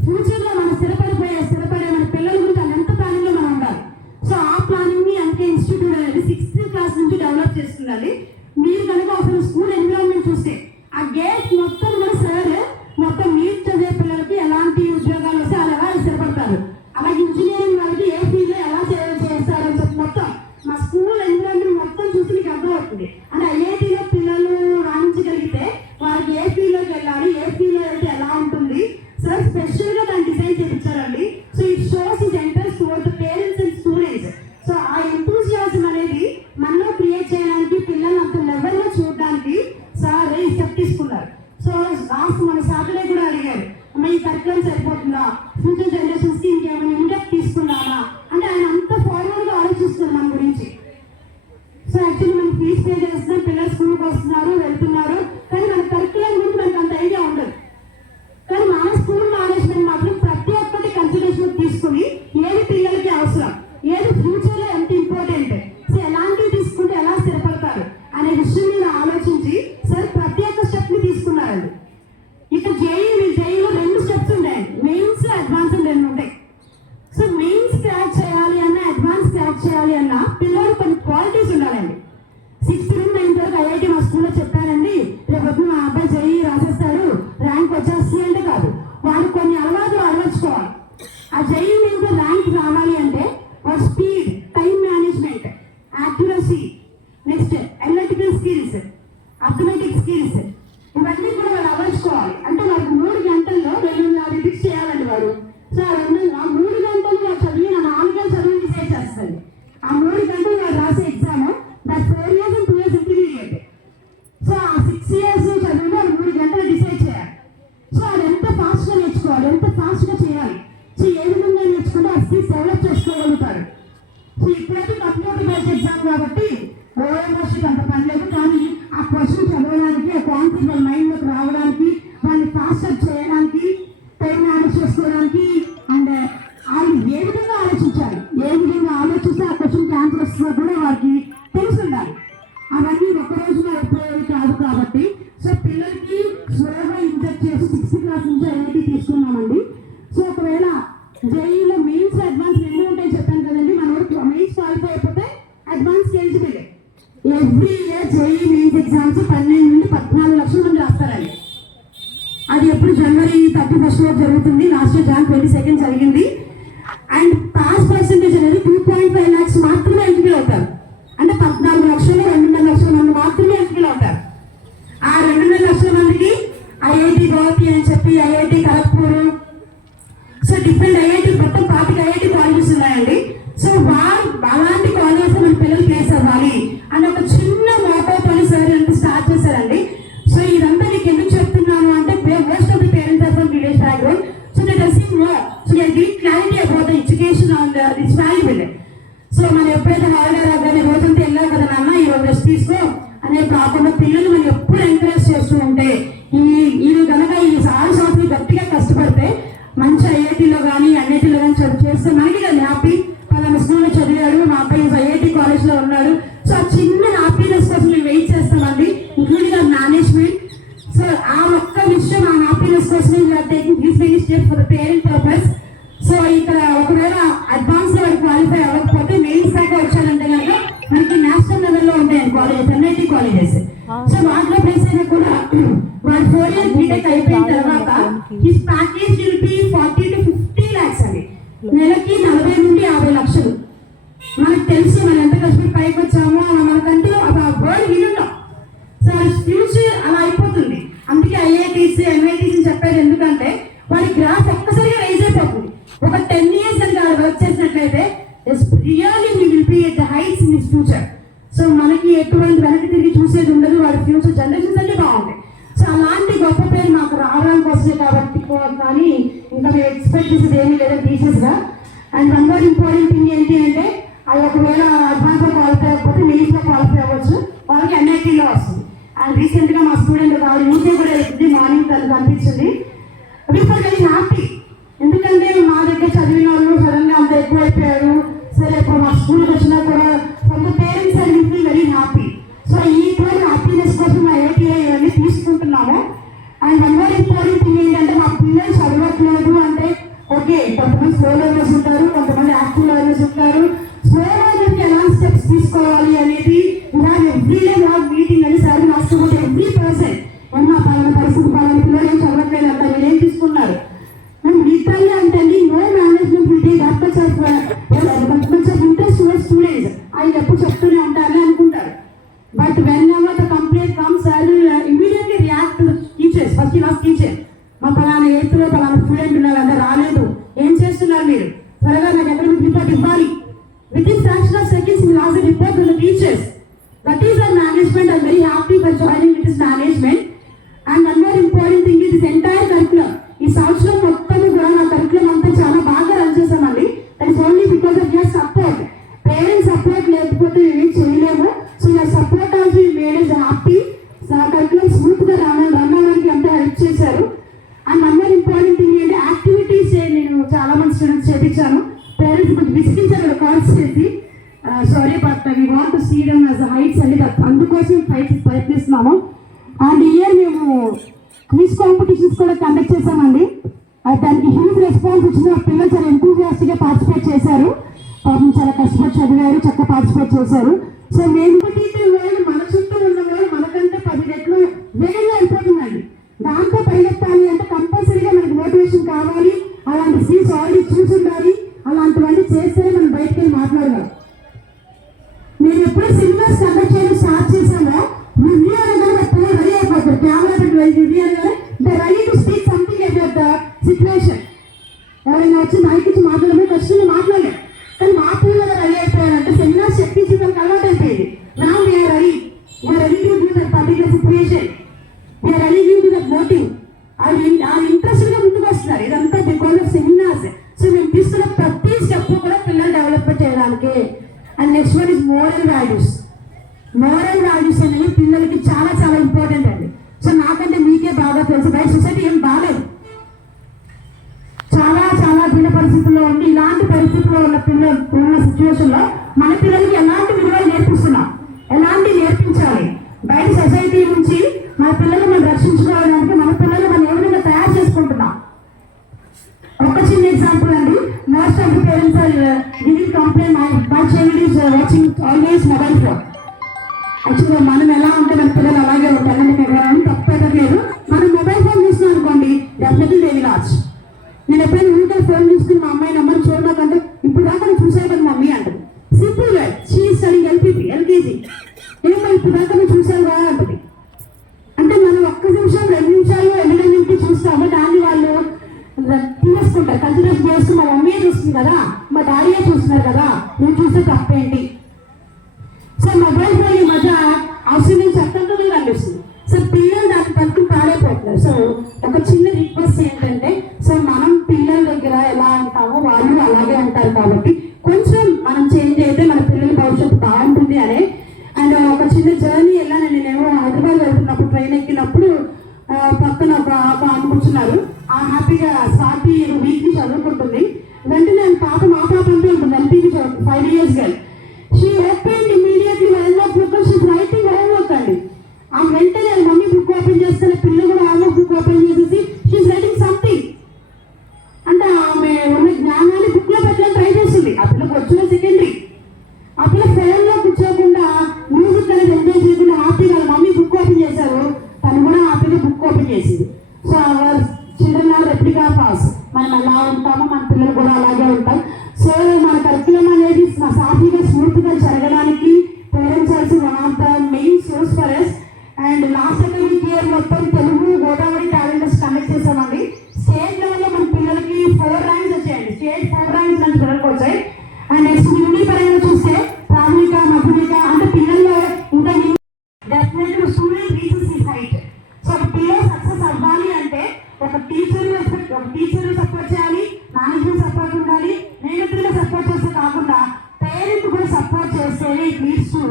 ఫ్యూచర్లో మనం స్థిరపడే మన పిల్లల గురించి అంత ప్లానింగ్లో మనం ఉండాలి. సో ఆ ప్లానింగ్ని అంతే ఇన్స్టిట్యూట్ అనేది 6th క్లాస్ నుంచి డెవలప్ చేస్తుండాలి. మీరు కనుక అసలు స్కూల్ ఎన్విరాన్మెంట్ చూస్తే ఆ గేట్ మొత్తం కూడా సార్ మొత్తం నీట్ చదివే పిల్లలకి ఎలాంటి ఉద్యోగాలు వస్తే వాళ్ళు ఎలా స్థిరపడతారు, అలాగే ఇంజనీరింగ్ వాళ్ళకి ఏ ఫీల్డ్లో ఎలా చేస్తారని చెప్పి మొత్తం మా స్కూల్ ఎన్విరాన్మెంట్ మొత్తం చూసి మీకు అర్థమవుతుంది. అంటే ఐఐటీలో పిల్లలు రాణించగలిగితే వాళ్ళకి ఏ ఫీల్డ్లోకి వెళ్ళాలి, ఏ ఫీల్డ్లో వెళ్తే ఎలా ఉంటుంది సార్ స్పెషల్గా దాన్ని డిజైన్ చేయించారండి. So it shows is interest toward the parents and students. So ఆ ఎంతూజియాజం అనేది మనలో క్రియేట్ చేయడానికి, పిల్లల్ని అంత లెవెల్లో చూడడానికి సార్ ఈ స్టెప్ తీసుకున్నారు. సో లాస్ట్ మన సాటర్డే కూడా అడిగారు, ఈ కరికులం సరిపోతుందా, ఫ్యూచర్ జనరేషన్స్కి ఇంకేమైనా ఇండెప్త్ తీసుకున్నామా అంటే ఆయన అంత ఫార్వర్డ్గా ఆలోచిస్తున్నారు మన గురించి. సో యాక్చువల్లీ మనం ఫీజు పే చేస్తున్నాం, పిల్లలు స్కూల్కి వస్తున్నారు, వెళ్తున్నారు, కానీ మన కరికులం గురించి మనకు అంత ఐడియా ఉండదు. కానీ మన స్కూల్ మేనేజ్మెంట్ మాత్రం ప్రతి ఒక్కటి కన్సిడరేషన్ తీసుకుని ఏది పిల్లలకి అవసరం, ఏది ఫ్యూచర్లో ఎంత ఇంపార్టెంట్, సో ఎలాంటివి తీసుకుంటే ఎలా స్థిరపడతారు అనే విషయం మీద ఆలోచించి సార్ ప్రతి ఒక్క స్టెప్ని తీసుకున్నారండి. ఇక జేఈలో 2 స్టెప్స్ ఉంటాయండి, మెయిన్స్, అడ్వాన్స్ అని 2 ఉంటాయి. సో మెయిన్స్ క్రాక్ చేయాలి అన్న, అడ్వాన్స్ క్రాక్ చేయాలి అన్న పిల్లలు కొన్ని క్వాలిటీస్ ఉండాలండి. 6th నుండి 9th వరకు ఐఐటీ మా స్కూల్లో చెప్పారండి, రేపు మా అబ్బాయి జేఈ రాసేస్తాడు, ర్యాంక్ వచ్చేస్తుంది అంటే కాదు, వాడు కొన్ని అలవాట్లు అలవర్చుకోవాలి. ఆ జేఈ మీద ర్యాంక్ రావాలి అంటే వాడు speed, time management, accuracy, next analytical skills, arithmetic skills, ఇవన్నీ కూడా వాళ్ళు అలవర్చుకోవాలి. అంటే వాళ్ళకి 3 గంటల్లో 2.5 చేయాలండి ఫాస్ట్గా చేయాలి. సో ఏ విధంగా నేర్చుకుంటే ఆ స్కిల్స్ డెవలప్ చేసుకోగలుగుతారు. సో ఇప్పుడైతే కంప్యూటర్ బేస్డ్ ఎగ్జామ్ కాబట్టి ఓఎంఆర్షీకి అంత పని లేదు, కానీ ఆ క్వశ్చన్ చదవడానికి, ఆ కాన్సెప్ట్ వాళ్ళ మైండ్లోకి రావడానికి, వాళ్ళని ఫాస్టర్ చేయడానికి, టైం మేనేజ్ చేసుకోవడానికి, అండ్ వాళ్ళు ఏ విధంగా ఆలోచించాలి, ఏ విధంగా ఆలోచిస్తే ఆ క్వశ్చన్కి ఆన్సర్ వస్తుందో కూడా వారికి తెలిసి ఉండాలి. అవన్నీ ఒక రోజులో అయిపోయేవి కాదు కాబట్టి సో పిల్లలకి స్లోగా ఇంజెక్ట్ చేసి 6th క్లాస్ నుంచి ఐఐటీ తీసుకున్నామండి. సో ఒకవేళ జేఈలో మెయిన్స్ అడ్వాన్స్ రెండు ఉంటాయి చెప్పాను కదండి. మన వరకు మెయిన్స్ క్వాలిఫై అయిపోతే advance eligible. Every year JEE mains exams 12 నుండి 14 లక్షల మంది రాస్తారండి. అది ఎప్పుడు జనవరి 31st జరుగుతుంది. లాస్ట్ ఇయర్ Jan 22 జరిగింది. అండ్ పాస్ పర్సెంటేజ్ అనేది 2.5 lakhs మాత్రమే ఎలిజిబుల్ అవుతారు. అంటే 14 లక్షలు 2.5 లక్షల మంది మాత్రమే ఎలిజిబుల్ అవుతారు. ఆ 2.5 లక్షల మందికి ఐఐటి గౌహతి అని చెప్పి, IIT Kharagpur, so different IIT, మొత్తం 25 ఐఐటి కాలేజెస్ ఉన్నాయండి. సో వారు అలాంటి కాలేజెస్ మన పిల్లలు ప్లేస్ అవ్వాలి అని ఒక చిన్న మోటోతో సార్ అంటే స్టార్ట్ చేశారండి. సో ఇదంతా నీకు ఎందుకు చెప్తున్నాను అంటే most of the parents are from village background. So they dozing know, so they give clarity about the education on this valuable. So మనం ఎప్పుడైతే హాలిడే రాగానే రోజంతా వెళ్ళాలి కదా నాన్న, ఈ రోజు రెస్ట్ తీసుకో అనే కాకుండా పిల్లలు మనం ఎప్పుడు ఎంకరేజ్ చేస్తూ ఉంటే ఈ కనుక ఈ 6 సంవత్సరాలు గట్టిగా కష్టపడితే మంచి ఐఐటీలో కానీ అన్నిటిలో కానీ చేస్తే మనకి కదా హ్యాపీ. పలానా స్కూల్లో చదివాడు, మా అబ్బాయి ఐఐటి కాలేజ్లో ఉన్నాడు. సో ఆ చిన్న హ్యాపీనెస్ కోసం మేము వెయిట్ చేస్తామండి, ఇంక్లూడింగ్ మేనేజ్మెంట్. సో ఆ ఒక్క విషయం, ఆ హ్యాపీనెస్ కోసం taking these many steps for the parent purpose. So ఇక్కడ ఒకవేళ అడ్వాన్స్ లో క్వాలిఫై అవ్వకపోతే మెయిన్స్ దాకా వచ్చారంటే కనుక మనకి నేషనల్ లెవెల్లో ఉంటాయి కాలేజెస్, ఎన్ఐటి కాలేజెస్. సో వాటిలో ప్లేస్ అయినా కూడా వాడు 4 years బీటెక్ అయిపోయిన తర్వాత his package will be 40 to 50 lakhs అండి. నెలకి 40 నుండి 50 లక్షలు. మనకు తెలుసు మనం ఎంత కష్టపడి పైకి వచ్చామో, మనకంటూ ఒక వర్డ్ వినుంటాం. సో ఫ్యూచర్ అలా అయిపోతుంది. అందుకే ఐఐటీస్ ఎంఐటీస్ చెప్పేది ఎందుకంటే వాడి గ్రాఫ్ ఒక్కసారిగా రైజ్ అయిపోతుంది. ఒక 10 years కనుక వర్క్ చేసినట్లయితే really we will be at the heights in his future. So మనకి ఎటువంటి వెనక్కి తిరిగి చూసేది ఉండదు, వాడి ఫ్యూచర్ జనరేషన్స్ అంటే బాగుంటాయి. సో అలాంటి గొప్ప పేరు మాకు రావడానికి వస్తుంది కాబట్టి, కానీ ఇంకా మేము ఎక్స్పెక్ట్ చేసేది ఏమీ లేదు టీచర్స్గా. And one more important thing ఏంటి అంటే అది ఒకవేళ అడ్వాన్స్లో క్వాలిఫై అవ్వకపోతే మెయిన్స్లో క్వాలిఫై అవ్వచ్చు, వాళ్ళకి ఎన్ఐటీలో వస్తుంది. అండ్ రీసెంట్గా మా స్టూడెంట్ కావాలి యూకే కూడా వెళ్తుంది, మార్నింగ్ తను కనిపించింది. We are very happy. ఎందుకంటే మా దగ్గర చదివిన వాళ్ళు సడన్గా అంత ఎక్కువైపోయారు. సరే ఇప్పుడు మా స్కూల్కి వచ్చినా కూడా from the parents and we feel very happy. So ఈ రోజు హ్యాపీనెస్ కోసం మా ఐఐటీఐ ఇవన్నీ తీసుకుంటున్నాము. And one more important thing ఏంటంటే మా పిల్లలు చదవట్లేదు అంటే ఓకే, కొంతమంది స్లో లెర్నర్స్ ఉంటారు, కొంతమంది యాక్టివ్ లెర్నర్స్ ఉంటారు. స్లో లెర్నర్కి ఎలాంటి స్టెప్స్ తీసుకోవాలి అనేది ఎవ్రీడే మీటింగ్ అని సార్ రాసుకోబోతే ఎవ్రీ పర్సన్ ఏమన్నా పలానా పరిస్థితి, పలానా పిల్లలు ఏం చదవట్లేదు అంట, మీరు ఏం తీసుకున్నారు లిటరల్లీ అంటే no management will take that much of interest your students. ఆయన ఎప్పుడు చెప్తూనే ఉంటారని అనుకుంటారు. But whenever the complaint comes I will immediately react to teachers. First last teacher మా పలానా 8th లో పలానా స్టూడెంట్ ఉన్నారు అంటే రాలేదు, ఏం చేస్తున్నారు మీరు, త్వరగా నాకు అకాడమిక్ రిపోర్ట్ ఇవ్వాలి. With in fraction of seconds we ask the report to the teachers. That is our management. I'm very happy for joining with this management. And one more important thing is this entire curriculum. ఈ సంవత్సరం మొత్తం కూడా నా curriculum అంతా చాలా బాగా run చేసామండి. That is only because of your support. Parents support లేకపోతే ఏం చేయలేము. So your support also made is happy. Curriculum smooth గా రన్ అవ్వడానికి అంతా హెల్ప్ చేశారు. And one more important thing ఏంటి యాక్టివిటీస్ నేను చాలా మంది స్టూడెంట్స్ చేయించాను. పేరెంట్స్ కొంచెం విసిగించారు కాల్స్ చేసి, sorry but we want to see them as heights అని, అందుకోసం ప్రయత్నిస్తున్నాము. అండ్ ఇయర్ మేము క్విజ్ కాంపిటీషన్స్ కూడా కండక్ట్ చేశామండి. దానికి హ్యూజ్ రెస్పాన్స్ వచ్చింది. ఆ పిల్లలు చాలా ఎంతూజియాస్టిక్గా పార్టిసిపేట్ చేశారు. పాపం చాలా కష్టపడి చదివారు, చక్కగా పార్టిసిపేట్ చేశారు. సో మేము వాళ్ళు మన చుట్టూ ఉన్న వాళ్ళు మనకంటే 10 రెట్లు వేగంగా అయిపోతుందండి. దాంతో పరిగెత్తాలి అంటే కంపల్సరీగా మనకి మోటివేషన్ కావాలి. అలాంటి సీన్స్ ఆల్రెడీ చూసి ఉండాలి. అలాంటివన్నీ చేస్తేనే మనం బయటకు వెళ్ళి మాట్లాడగలం. నేను ఎప్పుడు సినిమాస్ కండక్ట్ చేయడం స్టార్ట్ చేశామో రివ్యూ అనగానే రెడీ అయిపోతారు. కెమెరా పెట్టి రివ్యూ అనగానే they ready to speak something about the situation. ఎవరైనా వచ్చి మైక్ ఇచ్చి మాట్లాడమే ఖచ్చితంగా మాట్లాడలేదు. కానీ మా పిల్లలు రెడీ అయిపోయారంటే సెమినార్స్ చెప్పించి దానికి అలవాటు అయిపోయింది. నా we are ready to do that particular situation, we are ready to do that voting. అది ఇంట్రెస్ట్గా ముందుకు వస్తున్నారు. ఇదంతా బికాస్ మేము తీసుకున్న ప్రతి స్టెప్ కూడా పిల్లలు డెవలప్మెంట్ చేయడానికి. And next one is moral values. Moral values అనేవి పిల్లలకి చాలా చాలా ఇంపార్టెంట్ అండి. సో నాకంటే మీకే బాగా తెలుసు, బయట సొసైటీ ఏం బాగాలేదు, చాలా చాలా దీన పరిస్థితుల్లో ఉండి ఇలాంటి పరిస్థితుల్లో ఉన్న పిల్లలు ఉన్న సిచ్యువేషన్లో మన పిల్లలకి ఎలాంటి విలువలు నేర్పిస్తున్నాం, ఎలాంటి నేర్పించాలి, బయట సొసైటీ నుంచి మన పిల్లలు మనం రక్షించుకోవడానికి మన పిల్లలు మనం ఏ విధంగా తయారు చేసుకుంటున్నాం. ఒక చిన్న ఎగ్జాంపుల్ అండి, most of the parents are giving complaint my child is watching always mobile phone. యాక్చువల్గా మనం ఎలా ఉంటే మన పిల్లలు అలాగే ఉంటారు, మీకు తప్పలేదు. మనం మొబైల్ ఫోన్ చూస్తున్నాం అనుకోండి, డెఫినెట్లీ దే విల్ వాచ్. నేను ఎప్పుడైనా ఊరికే ఫోన్ చూసుకుని మా అమ్మాయి నెంబర్ చూడకంటే ఇప్పుడు దాకా నేను చూసాను కదా మమ్మీ అంటుంది. Simple way, she studying LKG, ఏమో ఇప్పుడు దాకా నేను చూసాను కదా అంటుంది. అంటే మనం ఒక్క నిమిషం 2 నిమిషాలు ఎలిమెంట్కి చూస్తాము, దాన్ని వాళ్ళు తీసుకుంటారు, కన్సిడర్ చేస్తూ మా మమ్మీయే చూస్తుంది కదా, మా డాడీయే చూస్తున్నారు కదా, నేను చూస్తే తప్పేంటి. సో మొబైల్ ఫోన్ ఈ మధ్య అవసరం చట్టంతో కనిపిస్తుంది. సో పిల్లలు దాన్ని పట్టుకుని పాడైపోతున్నారు. సో ఒక చిన్న రిక్వెస్ట్ ఏంటంటే, సో మనం పిల్లల దగ్గర ఎలా ఉంటామో వాళ్ళు అలాగే ఉంటారు కాబట్టి కొంచెం మనం చేంజ్ అయితే మన పిల్లల భవిష్యత్తు బాగుంటుంది అనే. అండ్ ఒక చిన్న జర్నీ వెళ్ళానండి నేను. హైదరాబాద్ వెళ్తున్నప్పుడు ట్రైన్ ఎక్కినప్పుడు పక్కన ఒక ఆమె కూర్చున్నారు. ఆ హ్యాపీగా స్వాతి వీక్లీ చదువుకుంటుంది. వెంటనే పాప మా పాప అంటూ ఉంటుంది, ఎల్పీకి 5 years girl. She open immediately she's writing homework అండి. ఆ వెంటనే మమ్మీ బుక్ ఓపెన్ చేస్తే పిల్లలు కూడా హోంవర్క్ బుక్ ఓపెన్ చేసేసి షీస్ రైటింగ్ సంథింగ్. అంటే ఆమె ఉన్న జ్ఞానాన్ని బుక్ లో పెట్టడం ట్రై చేస్తుంది. ఆ పిల్లకి వచ్చిన సెకండరీ. ఆ పిల్ల ఫోన్లో కూర్చోకుండా మ్యూజిక్ అనేది ఎంజాయ్ చేయకుండా హ్యాపీగా మమ్మీ బుక్ ఓపెన్ చేశారు, తను కూడా హ్యాపీగా బుక్ ఓపెన్ చేసింది. So our children are replica pass. మనం ఎలా ఉంటామో మన పిల్లలు కూడా అలాగే ఉంటాం. సో మన కరిక్యులం అనేది సాఫీగా స్మూత్గా జరగడానికి parents also one of the main source for us. And last academic year మొత్తం తెలుగు గోదావరి టాలెంట్స్ కండక్ట్ చేసామండి. స్టేట్ లెవెల్లో మన పిల్లలకి 4 ర్యాంక్స్ వచ్చాయండి. స్టేట్ 4 ర్యాంక్స్ నుంచి పిల్లలకు వచ్చాయి. అండ్ నెక్స్ట్ యూని పరంగా చూస్తే ప్రాథమిక మాధ్యమిక అంటే పిల్లల్లో ఇంకా డెఫినెట్గా student reaches his height. So ఒక పిల్లలు సక్సెస్ అవ్వాలి అంటే ఒక టీచర్ సపోర్ట్ చేయాలి, మేనేజ్మెంట్ సపోర్ట్ ఉండాలి, నేనెప్పుడైనా సపోర్ట్ చేస్తే కాకుండా పేరెంట్ కూడా సపోర్ట్ చేస్తేనే it leads to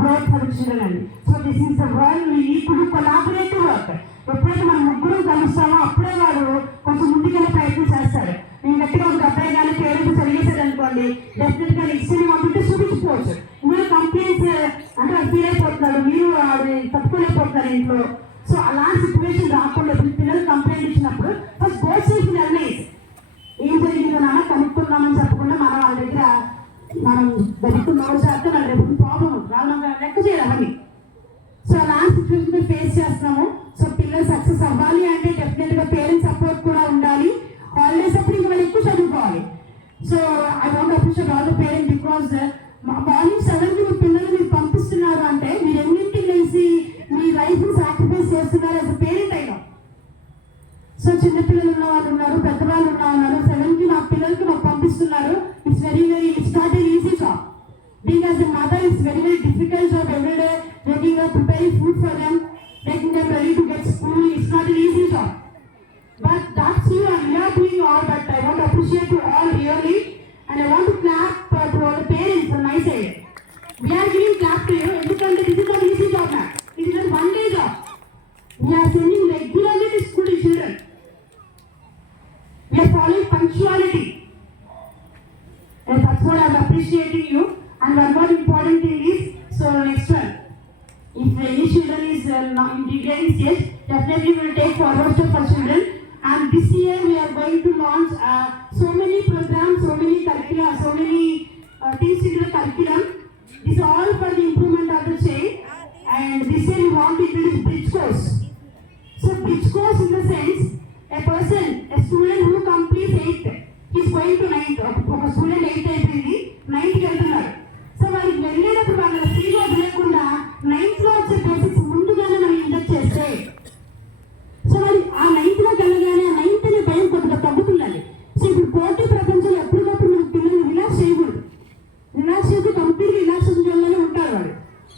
growth for children అండి. So this is the world we need to do collaborative work. ఎప్పుడైతే మనం ముగ్గురు కలుస్తామో అప్పుడే వాడు కొంచెం ముందుకెళ్ళే ప్రయత్నం చేస్తారు. నేను గట్టిగా ఒక అబ్బాయి కానీ పేరెంట్స్ చదివేసాడు అనుకోండి, డెఫినెట్గా నెక్స్ట్ టైం పంపితే చూపించుకోవచ్చు. ఇందులో కంప్లైంట్స్ అంటే ఫీల్ అయిపోతున్నారు, మీరు అది తప్పుకోలేకపోతున్నారు ఇంట్లో. సో అలాంటి సిచ్యువేషన్ రాకుండా పిల్లలు కంప్లైంట్ ఇచ్చినప్పుడు ఫస్ట్ గో సేఫ్ అర్నైజ్. ఏం జరిగిందో నాన్న కనుక్కున్నామని చెప్పకుండా మనం వాళ్ళ దగ్గర మనం దొరుకుతున్నామో చేస్తే వాళ్ళ రేపు ప్రాబ్లం వాళ్ళు లెక్క చేయాలి అవన్నీ. సో అలాంటి సిచ్యువేషన్ ఫేస్ చేస్తున్నాము. సో పిల్లలు సక్సెస్ అవ్వాలి అంటే డెఫినెట్గా పేరెంట్స్ సపోర్ట్ కూడా ఉండాలి. హాలిడేస్ అప్పుడు ఇంకా వాళ్ళు ఎక్కువ చదువుకోవాలి. So I want appreciate all the parent because morning 7కి మీ పిల్లలు మీరు పంపిస్తున్నారు అంటే మీరు ఎన్నింటికి లేసి మీ లైఫ్ని సాక్రిఫైస్ చేస్తున్నారు యాజ్ అ పేరెంట్ అయినా. సో చిన్నపిల్లలు ఉన్న వాళ్ళు ఉన్నారు, పెద్దవాళ్ళు ఉన్నారు. 7కి నా పిల్లలకి మాకు పంపిస్తున్నారు. It's not an easy job. Being as a mother it's very difficult job. Every day waking up, preparing food for them, making them ready to get school. It's not an easy job. But that's you and we are doing all that. I want to appreciate you all really and I want to clap to all the parents on my side. We are giving clap to you because this is not an easy job now. It is a one day job. We are sending regularly to school children. We are following punctuality. And that's what I am appreciating you. And one more important thing is, so next one. If any children is in beginning stage, definitely we will take forward step for children. And this year we are going to launch so many programs, so many curricula, so many things in the curriculum. This is all for the improvement of the child. And this year we want to introduce bridge course. So bridge course in the sense, a person, a student who completes 8th, he is going to 9th. ఒక student 8th అయిపోయింది, 9th వెళ్తున్నారు. So వాళ్ళకి వెళ్ళేటప్పుడు వాళ్ళ seat వదిలేకుండా 9th లో వచ్చే basics ముందుగానే మనం ఇంజెక్ట్ చేస్తే సో వాళ్ళు ఆ 9th లోకి వెళ్ళగానే ఆ 9th అనే భయం కొద్దిగా తగ్గుతుందండి. సో ఇప్పుడు పోటీ ప్రపంచంలో ఎప్పటికప్పుడు మన పిల్లలు రిలాక్స్ చేయకూడదు. రిలాక్స్ చేసి కంప్లీట్ రిలాక్సేషన్ జోన్లోనే ఉంటారు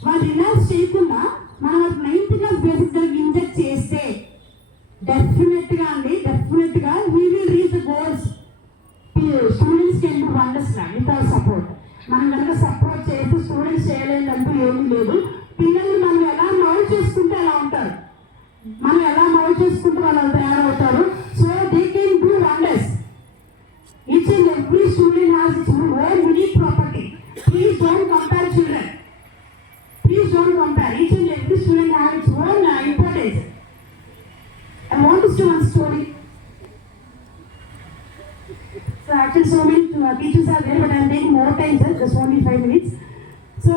వాళ్ళు రిలాక్స్ చేయకుండా మనం 9th క్లాస్ బేసిక్స్ దానికి ఇంజెక్ట్ చేస్తే డెఫినెట్గా we will reach the goals. Wonders without support. మనం కనుక సపోర్ట్ చేస్తూ స్టూడెంట్స్ చేయలేదంటూ ఏమీ లేదు. పిల్లల్ని మనం ఎలా మౌల్డ్ చేసుకుంటే అలా ఉంటారు, మనం ఎలా మౌల్డ్ చేసుకుంటే వాళ్ళు తయారవుతారు. So they can do wonders. Each and every student has its own unique property. Please don't compare children. Please don't compare. Each and every student has its own importance. I want to say one story. So actually so many teachers are there, but I am taking more time, sir, just only 5 minutes. So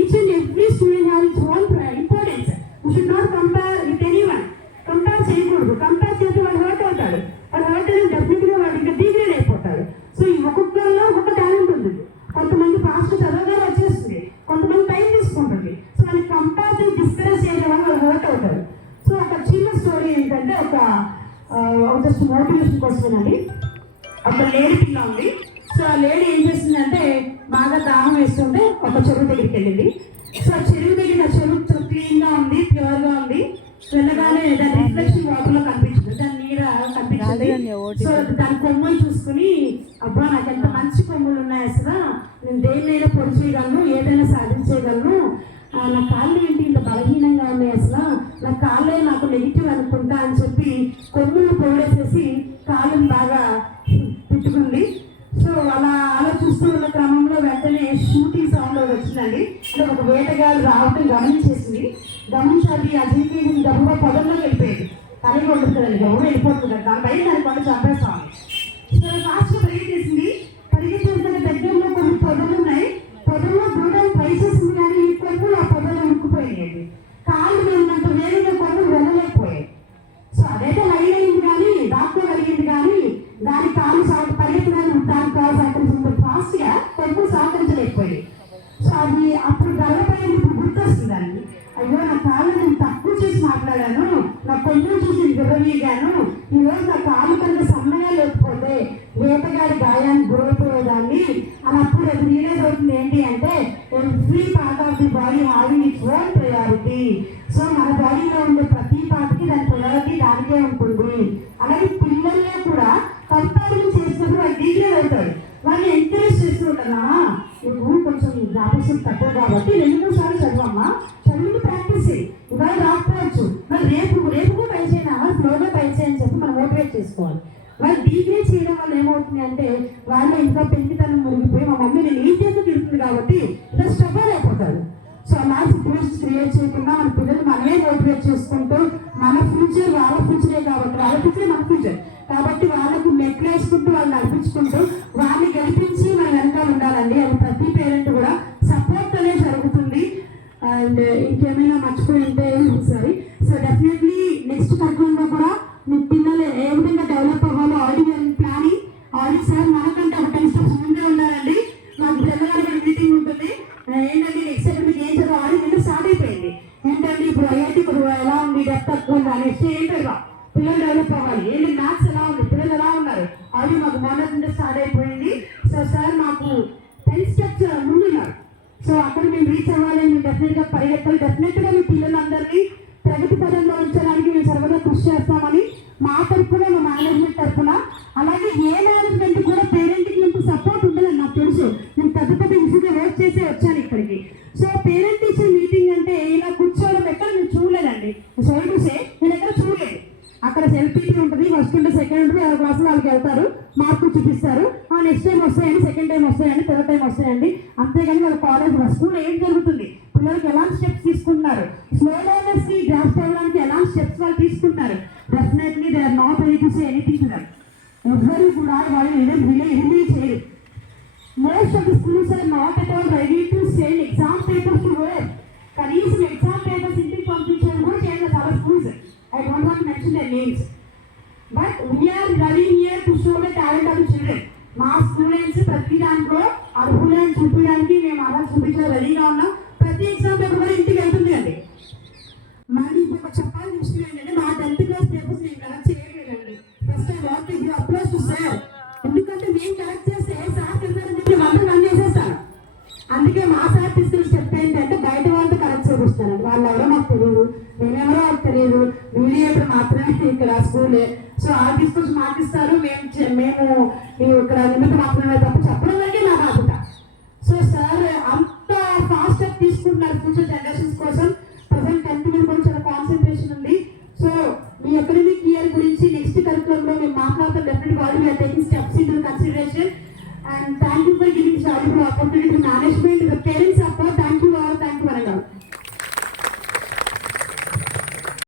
each and every student has its own importance. You should not compare with anyone. Compare చేయకూడదు. Compare చేస్తే వాడు hurt అవుతాడు. వాడు hurt అయితే డెఫినెట్గా వాడు ఇంకా degrade అయిపోతాడు. సో ఈ ఒక్కొక్కరిలో ఒక్కొక్క టాలెంట్ ఉంది. కొంతమంది ఫాస్ట్ చదవగా వచ్చేస్తుంది, కొంతమంది టైం తీసుకుంటుంది. సో వాళ్ళకి కంపేర్ డిస్కరేజ్ చేయడం వల్ల వాళ్ళు హర్ట్ అవుతారు. సో ఒక చిన్న స్టోరీ ఏంటంటే ఒక జస్ట్ మోటివేషన్ కోసం అండి. ఒక లేడీ పిల్ల ఉంది. సో ఆ లేడీ ఏం చేస్తుందంటే బాగా దాహం వేస్తుంటే ఒక చెరువు దగ్గరికి వెళ్ళింది. సో ఆ చెరువు దగ్గర చెరువు క్లీన్గా ఉంది, ప్యూర్గా ఉంది. వెళ్ళగానే దాని రిఫ్లెక్షన్ వాటర్లో కనిపించింది, దాని నీడ కనిపించింది. సో దాని కొమ్ములు చూసుకుని అబ్బా నాకు ఎంత మంచి కొమ్ములు ఉన్నాయి, అసలు నేను దేన్నైనా పొడి చేయగలను, ఏదైనా సాధించగలను, నా కాళ్ళు ఏంటి ఇంత బలహీనంగా ఉన్నాయి, అసలు నా కాళ్ళే నాకు నెగిటివ్ అనుకుంటా అని చెప్పి కొమ్ములు పొడేసేసి కాళ్ళని బాగా తిట్టుకుంది. సో అలా ఆలోచిస్తూ ఉన్న క్రమంలో వెంటనే షూటింగ్ సౌండ్ వచ్చిందండి. అంటే ఒక వేటగాడు రావటం గమనించేసింది. గమనించాలి ఆ జీవి గబుగా పొదల్లోకి వెళ్ళిపోయింది. కలిగి ఉంటుంది కదండి, గబుగా వెళ్ళిపోతుంది కదా, దాని బయట దాన్ని కొండ చంపేస్తామని. సో ఫాస్ట్గా పరిగెత్తేసింది. పరిగెత్తేసిన దగ్గరలో కొన్ని పొదలు ఉన్నాయి. పొదల్లో దూరం ట్రై చేసింది, కానీ ఈ కొమ్ములు ఆ పొదలు ఉరుక్కుపోయాయి. కాళ్ళు వెళ్ళినంత వేగంగా కొమ్ములు వెళ్ళలేకపోయాయి. సో అదైతే లైన్ అయింది, కానీ దాక్కోగలిగింది, కానీ దాని కాళ్ళు పరిగెత్తడానికి దాని కాళ్ళు సహకరించింది. ఫాస్ట్గా కొమ్ములు సహకరించలేకపోయాయి. సో అది అప్పుడు గర్వపైన గుర్తొస్తుంది దాన్ని. అయ్యో నా కాళ్ళు నేను తక్కువ చేసి మాట్లాడాను, నా కొమ్ములు చూసి విర్రవీగాను, ఈరోజు నా కాళ్ళు కనుక సన్నగా లేకపోతే వేటగాడి గాయాన్ని గురైపోయేదాన్ని అని అప్పుడు అది రియలైజ్ అవుతుంది. ఏంటి అంటే every part of the body having its own priority. So మన బాడీలో ఉండే ప్రతి పార్ట్కి దాని ప్రయారిటీ దానికే ఉంటుంది. అలాగే పిల్లల్లో కూడా కంపారిజన్ చేసినప్పుడు వాళ్ళు డిగ్రేడ్ అవుతాడు. వాళ్ళని ఎంకరేజ్ చేస్తూ ఉంటారా, నువ్వు కొంచెం జ్ఞాపకం తక్కువ కాబట్టి 2-3 సార్లు చదవమ్మా, చదువుని ప్రాక్టీస్ చేయి, ఇవాళ రాకపోవచ్చు, మరి రేపు కూడా ట్రై చేయనా, ఫ్లోగా ట్రై చేయని చెప్పి మనం మోటివేట్ చేసుకోవాలి. వాళ్ళు డిగ్రేడ్ చేయడం వల్ల ఏమవుతుంది అంటే వాళ్ళు ఇంకా పెంకితనం మురిగిపోయి మా మమ్మీ నేను ఏం చేస్తూ తిరుగుతుంది కాబట్టి ఇలా స్టబ్బర్ అయిపోతారు. సో అలా సిచ్యువేషన్స్ క్రియేట్ చేయకుండా మన పిల్లలు మనమే మోటివేట్ చేసుకుంటూ మన ఫ్యూచర్ వాళ్ళ ఫ్యూచరే కాబట్టి, వాళ్ళ ఫ్యూచరే మన ఫ్యూచర్ కాబట్టి వాళ్ళకు మెట్లు వేసుకుంటూ వాళ్ళు నడిపించుకుంటూ వాళ్ళని గెలిపించి మన వెనకాల ఉండాలండి. అది ప్రతి పేరెంట్ కూడా సపోర్ట్ అనేది జరుగుతుంది. అండ్ ఇంకేమైనా మర్చిపోయి ఉంటే సరే. సో డెఫినెట్లీ నెక్స్ట్ కరికులంలో కూడా మీ పిల్లలు ఏ విధంగా డెవలప్ అవ్వాలో ఆడిట్ ప్లానింగ్ ఆడిట్ సార్ మనకంటే ఒక 10 steps ముందే ఉండాలండి. మాకు తెల్లగారు కూడా మీటింగ్ ఉంటుంది. ఏంటంటే నెక్స్ట్ అకాడమిక్ ఏం చదువు ఆడిట్ అంటే స్టార్ట్ అయిపోయింది. ఏంటంటే ఇప్పుడు ఐఐటి ఇప్పుడు ఎలా ఉంది, డెప్త్ తక్కువ ఉంది నెక్స్ట్ ఏంటో పిల్లలు డెవలప్ అవ్వాలి. ఏంటి మ్యాథ్స్ ఎలా ఉంది, పిల్లలు ఎలా ఉన్నారు, అది మాకు మొదటి నుండి స్టార్ట్ అయిపోయింది. సో సార్ మాకు 10 steps ముందున్నారు. సో అక్కడ మేము రీచ్ అవ్వాలి, మేము డెఫినెట్గా పరిగెత్తాలి. డెఫినెట్గా మీ పిల్లలందరినీ ప్రగతి పదంలో ఉంచడానికి మేము సర్వదా కృషి చేస్తామని మా తరఫున, మా మేనేజ్మెంట్ తరఫున, అలాగే ఏ మేనేజ్మెంట్ కూడా పేరెంట్కి ఇంత సపోర్ట్ ఉంటుందని నాకు తెలుసు. నేను పెద్ద ఈజీగా వర్క్ చేసే వచ్చాను ఇక్కడికి. సో పేరెంట్ టీచర్ మీటింగ్ అంటే ఇలా కూర్చోవడం ఎక్కడ నేను చూడలేదండి. సారీ టు సే నేను ఎక్కడ చూడలేదు. అక్కడ సెల్ఫీటీ ఉంటుంది, ఫస్ట్ ఉంటే సెకండ్ ఉంటుంది, ఎవరి క్లాసులో వాళ్ళకి వెళ్తారు, మార్కులు చూపిస్తారు, నెక్స్ట్ టైం వస్తాయండి, సెకండ్ టైం వస్తాయండి, థర్డ్ టైం వస్తాయండి. అంతేగాని వాళ్ళ కాలేజ్ స్కూల్లో ఏం జరుగుతుంది, పిల్లలకి ఎలాంటి స్టెప్స్ తీసుకుంటున్నారు, స్లో లెర్నర్స్ కి గ్రాస్ప్ అవ్వడానికి ఎలాంటి స్టెప్స్ వాళ్ళు తీసుకుంటున్నారు. Definitely they are not ready to say anything to them. ఎవ్వరు కూడా వాళ్ళు రిలీవ్ చేయరు. Most of the schools are not at all ready to send exam papers to work. కనీసం ఎగ్జామ్ పేపర్స్ ఇంటికి పంపించడం కూడా చేయలేదు చాలా schools. I don't want to mention their names, but we are running here to show the talent of the children. మా students ప్రతి దాంట్లో అర్హులను చూపించడానికి మేము అలా చూపించడం రెడీగా ఉన్నాం. ప్రతి ఎగ్జామ్ పేపర్ కూడా ఇంటికి వెళ్తుంది అండి. మళ్ళీ ఇప్పుడు చెప్పాల్సిన విషయం ఏంటంటే మా 10th class పేపర్స్ మేము కలెక్ట్ చేయలేదండి. First I want to give applause to sir. ఎందుకంటే మేము కలెక్ట్ చేస్తే సార్ తెలుసారని చెప్పి అందరూ రన్ చేసేస్తాను. అందుకే మా సార్ తీసుకున్న స్టెప్ ఏంటంటే బయట వాళ్ళతో కలెక్ట్ చేపిస్తానండి. వాళ్ళు ఎవరో మాకు తెలియదు, నేనెవరో వాళ్ళకి తెలియదు, మీడియేటర్ మాత్రమే ఇక్కడ స్కూలే. సో ఆ తీసుకొచ్చి మాకిస్తారు, మేము ఇక్కడ నిమిత్త మాత్రమే తప్ప చెప్పడం వరకే నా బాధ్యత. సో సార్ అంత ఫాస్ట్ అప్ తీసుకుంటున్నారు ఫ్యూచర్ జనరేషన్స్ కోసం. ప్రజెంట్ 10th మీద కూడా చాలా కాన్సన్ట్రేషన్ ఉంది. సో మీ అకాడమిక్ ఇయర్ గురించి నెక్స్ట్ కరికులంలో మేము మాట్లాడతాం. డెఫినెట్గా already we are taking steps in consideration. And thank you for giving valuable opportunity to management, the parents support. Thank you all. Thank you Warangal.